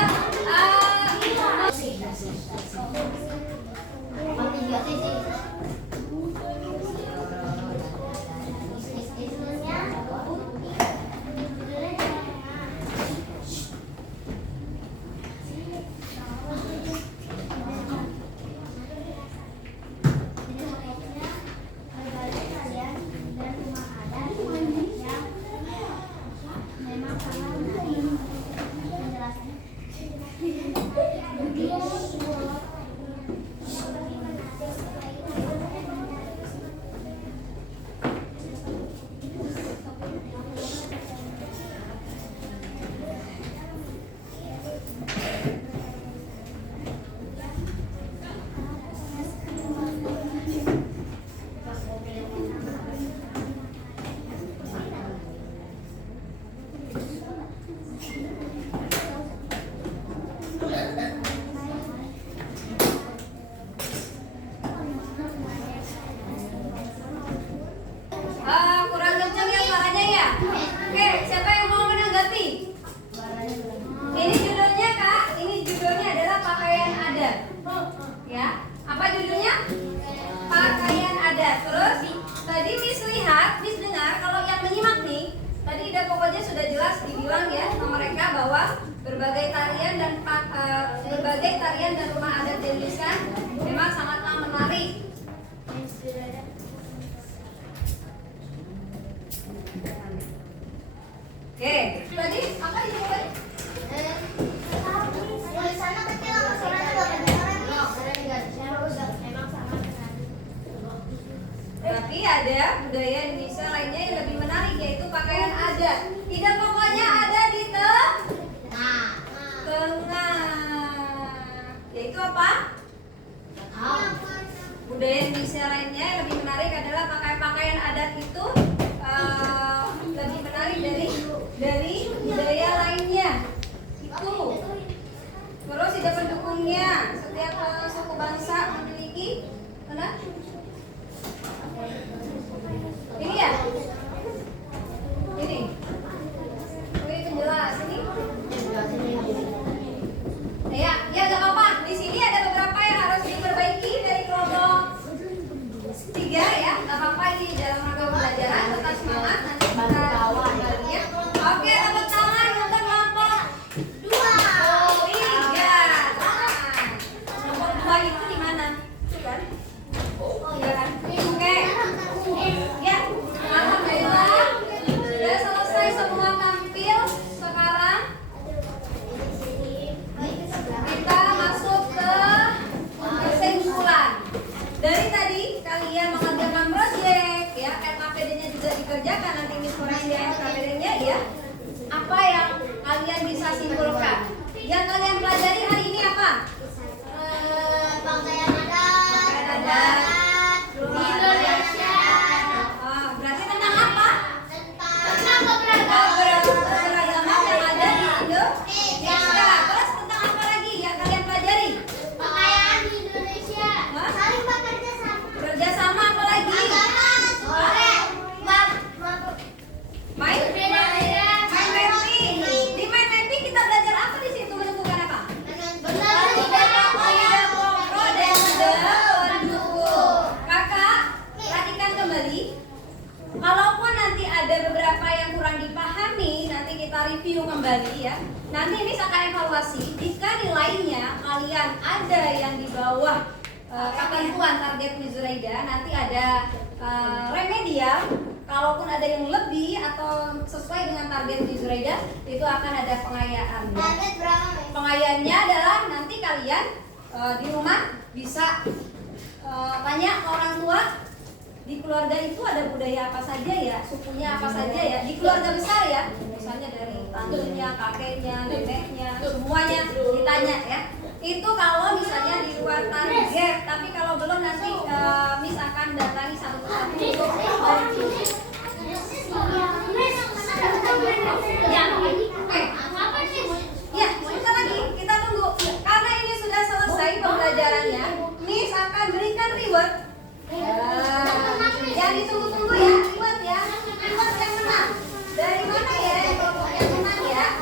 Kurang kencang ya suaranya ya. Oke, siapa yang mau menanggapi? Ini judulnya Kak, ini judulnya adalah pakaian adat. Ya, apa judulnya? Pakaian adat. Terus tadi Miss lihat, Miss dengar kalau yang menyimak nih, tadi ide pokoknya sudah jelas dibilang ya sama mereka bahwa berbagai tarian dan rumah adat di Indonesia memang sangatlah menarik. Oke, tadi apa ini tadi? Tulisannya kecil sama suaranya nggak kedengeran. Tapi ada budaya Indonesia lainnya yang lebih menarik yaitu pakaian adat. Ide pokoknya ada di tengah. Yaitu apa? Budaya Indonesia lainnya yang lebih menarik adalah pakaian adat itu lebih menarik dari budaya lainnya. Itu. Terus ide pendukungnya setiap suku bangsa memiliki mana? Ini ya? Ini. Ini penjelas ini. Ya nggak apa-apa. Di sini ada beberapa yang harus diperbaiki dari kelompok 3 ya. Nggak apa-apa ini dalam rangka pembelajaran. Tetap semangat. Nanti kita kembalinya. Oke, tepuk tangan untuk kelompok 2. 3. kembali ya. Nanti Miss akan evaluasi jika nilainya kalian ada yang di bawah ketentuan target Miss Zuraida, nanti ada remedial. Kalaupun ada yang lebih atau sesuai dengan target Miss Zuraida, itu akan ada pengayaan. Target berapa, Miss? Pengayaannya adalah nanti kalian di rumah bisa tanya ke orang tua, di keluarga itu ada budaya apa saja ya, sukunya apa saja ya, di keluarga besar ya, misalnya dari tantenya, kakeknya, neneknya, semuanya ditanya ya. Itu kalau misalnya di luar target, tapi kalau belum nanti Miss akan datangi satu persatu untuk ya, oke. Ya, sebentar lagi kita tunggu. Karena ini sudah selesai pembelajarannya, Miss akan berikan reward. Yang ditunggu-tunggu ya, reward ya. Reward yang menang. Dari mana ya kelompok yang menang ya?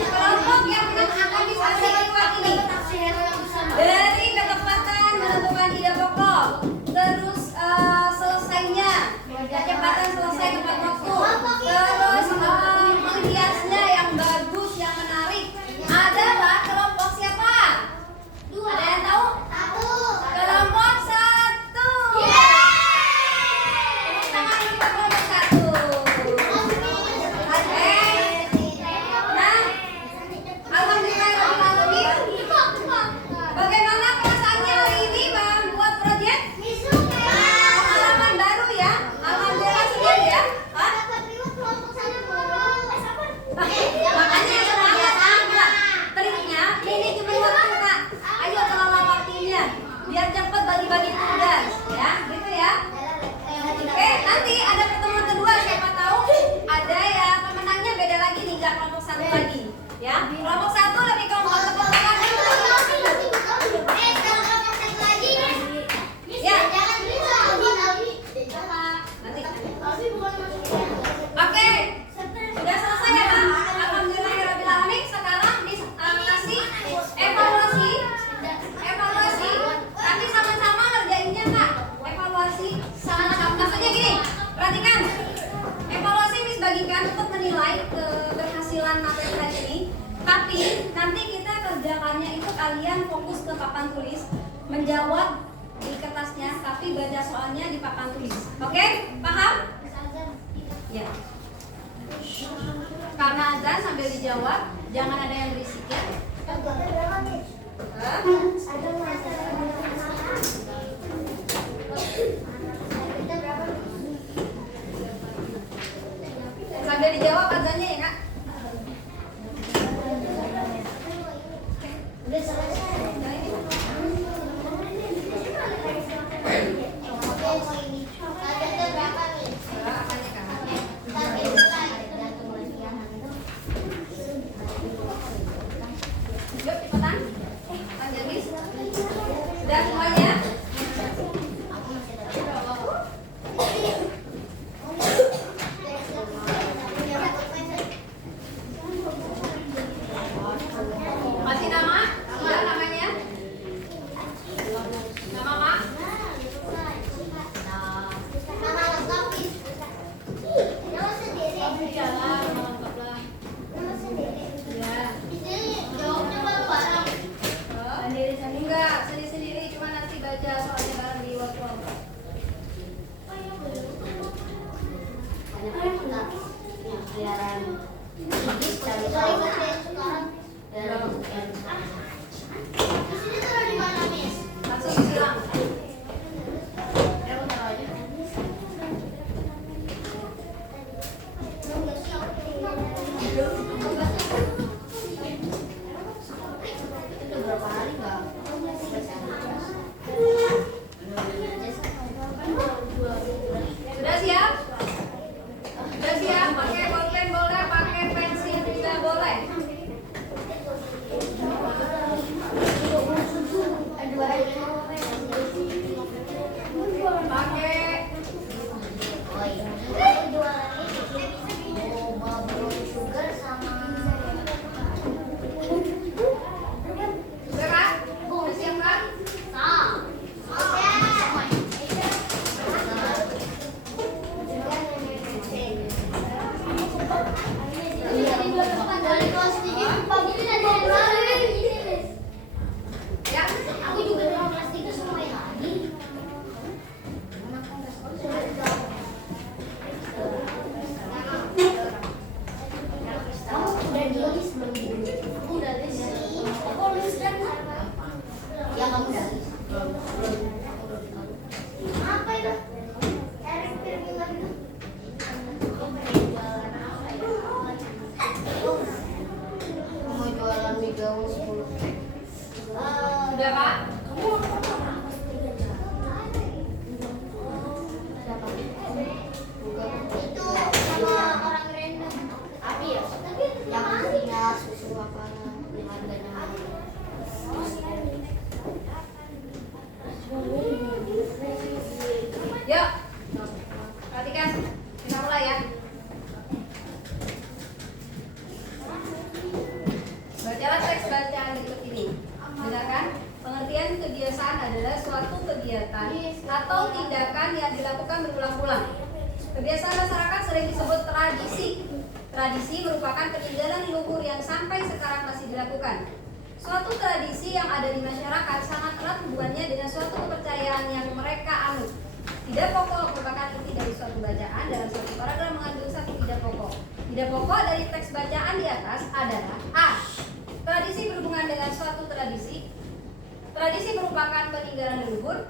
Kelompok yang menang akan dikasih reward ini. Dari ketepatan menentukan ide pokok, terus selesainya, kecepatan selesai tepat waktu, terus menghiasnya yang bagus, yang menarik, adalah kelompok siapa? Ada yang tahu? Kelompok 1. Tepuk tangan untuk kelompok 1. Oke. Nah, alhamdulillah. Bagaimana perasaannya hari ini membuat proyek? Pengalaman baru ya? Alhamdulillah sudah ya? Hah? Makanya semangat enggak. Triknya ini cuma waktu Kak. Ayo kelola waktunya biar cepat bagi-bagi tugas ya, gitu ya. Oke, nanti ada pertemuan kedua, siapa tahu ada ya pemenangnya beda lagi nih, enggak kelompok 1 lagi ya. Kelompok 1 lebih kelompok tepuk tangan. Ya. Nanti. Oke. Sudah selesai ya, Pak? Alhamdulillahirrahmanirrahim. Sekarang kasih evaluasi. Tapi sama-sama ngerjainnya, Kak. Evaluasi sama-sama. Maksudnya gini, perhatikan. Evaluasi Miss bagikan untuk menilai keberhasilan materi hari ini. Tapi nanti kita kerjakannya itu kalian fokus ke papan tulis, menjawab di kertasnya, tapi baca soalnya di papan tulis. Oke? Paham? Ya. Karena azan sambil dijawab, jangan ada yang berisik ya. Hah? Sambil dijawab azannya ya, Kak. Udah selesai. Yuk cepetan. Lanjut Miss. Sudah semuanya? Masih nama? Sudah namanya? Nama Mak? Nama lengkap, Miss. Nama sendiri. Nama sendiri. Ya. Di sini jawabnya bareng-bareng. Enggak, sendiri-sendiri, cuma nanti baca soalnya bareng di WhatsApp. Di sini taruh di mana, Miss? Langsung silang. Sudah siap? Sudah siap? Pakai bolpen boleh, pakai pensil juga boleh. kamu dari apa itu? Erik bilang itu. Mau jualan mie gaung 10. Udah Kak? Itu sama orang random. Abi ya? Yang punya susu makanan yang harganya mahal. Yuk, perhatikan, kita mulai ya. Bacalah teks bacaan berikut ini. Dengarkan, pengertian kebiasaan adalah suatu kegiatan atau tindakan yang dilakukan berulang-ulang. Kebiasaan masyarakat sering disebut tradisi. Tradisi merupakan peninggalan leluhur yang sampai sekarang masih dilakukan. Suatu tradisi yang ada di masyarakat sangat erat hubungannya dengan suatu kepercayaan yang mereka anut. Ide pokok merupakan inti dari suatu bacaan dalam suatu paragraf mengandung satu ide pokok. Ide pokok dari teks bacaan di atas adalah A. Tradisi berhubungan dengan suatu tradisi. Tradisi merupakan peninggalan leluhur.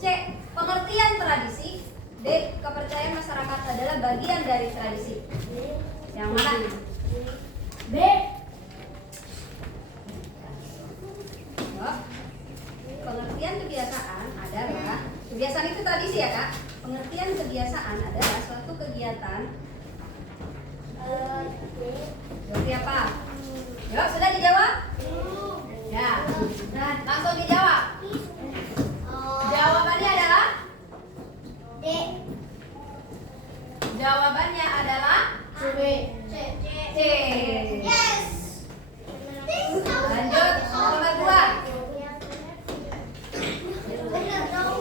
C. Pengertian tradisi. D. Kepercayaan masyarakat adalah bagian dari tradisi. Yang mana? B. Pengertian kebiasaan adalah kebiasaan itu tradisi ya Kak. Pengertian kebiasaan adalah suatu kegiatan. Seperti apa? Yuk, sudah dijawab? Ya. Nah, langsung dijawab. Jawabannya adalah D. jawabannya adalah B. C. Yes. Lanjut nomor 2.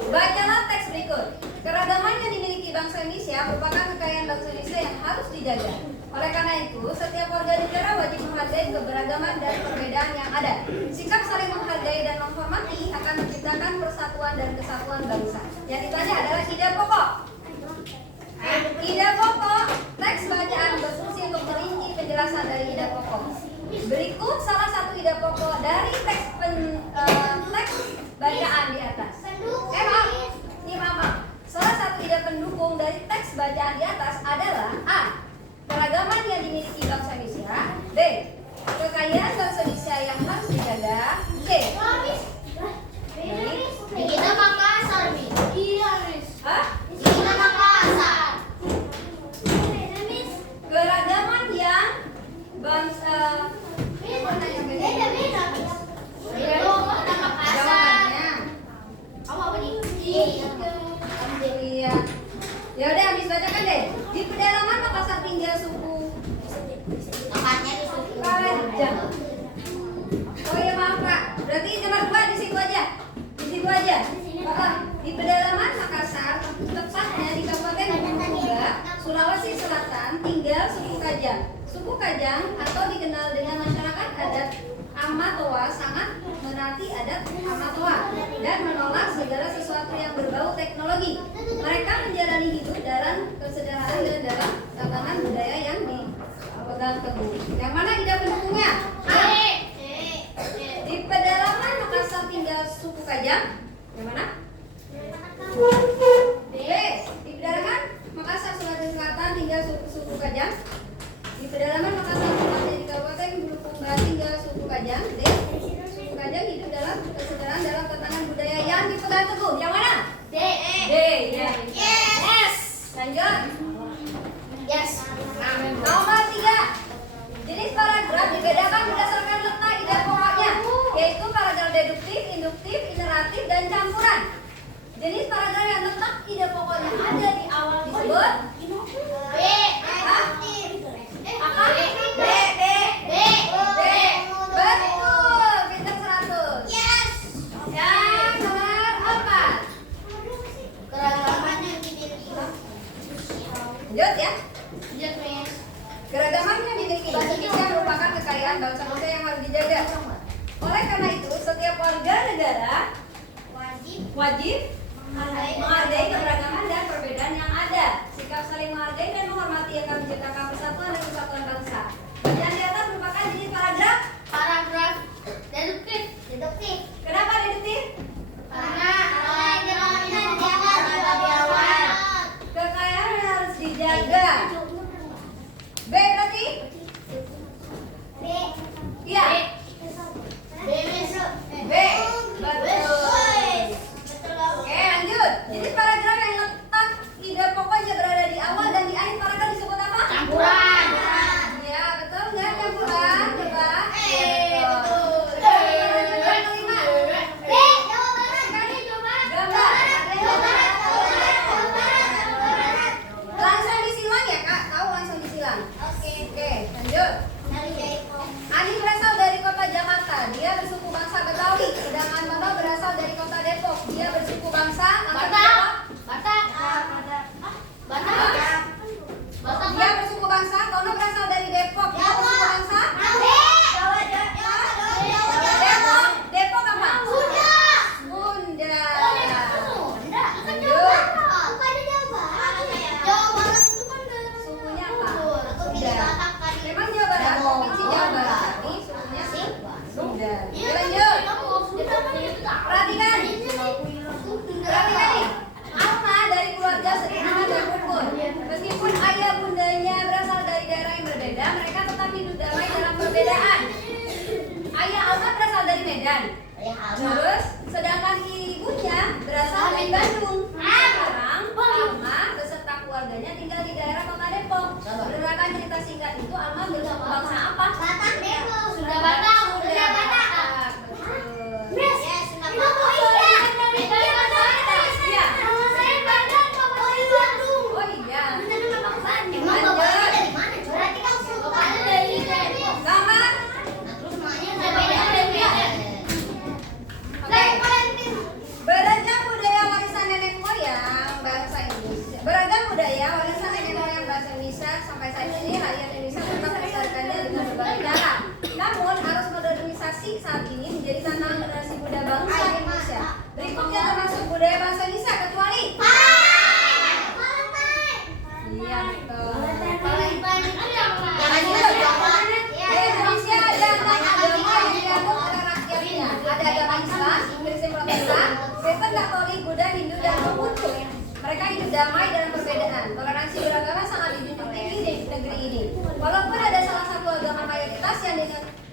Bacalah teks berikut. Keragaman yang dimiliki bangsa Indonesia merupakan kekayaan bangsa Indonesia yang harus dijaga. Oleh karena itu, setiap warga negara wajib menghargai keberagaman dan perbedaan yang ada. Sikap saling menghargai dan menghormati akan menciptakan persatuan dan kesatuan bangsa. Yang ditanya adalah ide pokok. Ide pokok, teks bacaan berfungsi untuk merinci penjelasan dari ide pokok. Berikut salah satu ide pokok dari teks bacaan di atas. Maaf. Salah satu ide pendukung dari teks bacaan di atas adalah A. Keragaman yang dimiliki bangsa Indonesia. B. Kekayaan bangsa Indonesia yang harus dijaga. C. Kita Makassar, Mi. Iya, Miss. Hah? Kita Makassar. Keragaman yang bangsa mana yang beda? Beda, Miss. Itu kita Makassar. Jawabannya. Kamu apa nih? Iya. Ya udah habis bacakan deh. Di pedalaman Makassar tinggal suku Tempatnya di situ. Kajang. Oh iya maaf Kak. Berarti nomor 2 di situ aja. Di situ aja. Di pedalaman Makassar, tepatnya di Kabupaten Bulukumba, Sulawesi Selatan, tinggal suku Kajang. Suku Kajang atau dikenal dengan masyarakat adat Amatoa sangat menaati adat Amatoa dan menolak segala sesuatu yang berbau teknologi. Mereka menjalani hidup dalam kesederhanaan dan dalam tatanan budaya yang dipegang teguh. Yang mana ide pendukungnya? A. Di pedalaman Makassar tinggal suku Kajang. Yang mana? B. Di pedalaman Makassar Sulawesi Selatan tinggal suku Kajang. Di pedalaman Makassar tepatnya di Kabupaten Bulukumba tinggal suku Kajang. D. Suku Kajang hidup dalam kesederhanaan dalam tatanan budaya yang dipegang teguh. Yang mana? D. D. Ya. Yes. Lanjut. Yes. Nomor 3. Jenis paragraf dibedakan berdasarkan letak ide pokoknya, yaitu paragraf deduktif, induktif, iteratif, dan campuran. Jenis paragraf yang letak ide pokoknya ada di awal disebut B. apa? B. Betul, pinter 100. Yes. Yang nomor 4. Keragaman yang dimiliki. Lanjut ya. Lanjut, Miss. Keragaman yang dimiliki bangsa Indonesia merupakan kekayaan bangsa Indonesia yang harus dijaga. Oleh karena itu, setiap warga negara wajib menghargai keberagaman dan perbedaan yang ada. Sikap saling menghargai dan menghormati akan menciptakan persatuan dan kesatuan bangsa. Bacaan di atas merupakan jenis paragraf. Paragraf deduktif. Kenapa deduktif? Medan. Saya Alma. Terus sedangkan ibunya berasal dari Bandung. Sekarang Alma beserta keluarganya tinggal di daerah Kota Depok. Berdasarkan cerita singkat itu Alma berasal bangsa apa? Batak Depok. Sunda Batak. Sunda Batak. Betul. Yes, Sunda Batak. Iya. Saya Bandung, Bapak Bandung. Oh iya. Emang bapaknya dari mana? Berarti kan Sultan dari Depok. Sama. Nah, terus maknya Oke. Beragam budaya warisan nenek moyang bangsa Indonesia. Beragam budaya warisan nenek moyang bangsa Indonesia sampai saat ini rakyat Indonesia tetap melestarikannya dengan berbagai cara. Namun arus modernisasi saat ini menjadi tantangan generasi muda bangsa Indonesia. Berikutnya termasuk budaya bangsa Indonesia kecuali iya betul. Jangan juga Jawa. Di Indonesia ada 6 agama yang dianut oleh rakyatnya. Ada agama Islam, Kristen Protestan, Kristen Katolik, Buddha, Hindu, dan Konghucu. Mereka hidup damai dalam perbedaan. Toleransi beragama sangat dijunjung tinggi di negeri ini. Walaupun ada salah satu agama mayoritas yang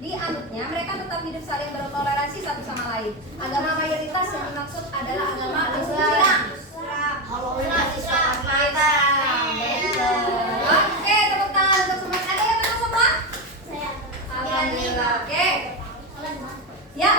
dianutnya, mereka tetap hidup saling bertoleransi satu sama lain. Agama mayoritas yang dimaksud adalah agama Islam. Oke, tepuk tangan untuk semua. Ada yang betul semua? Alhamdulillah. Oke. Ya.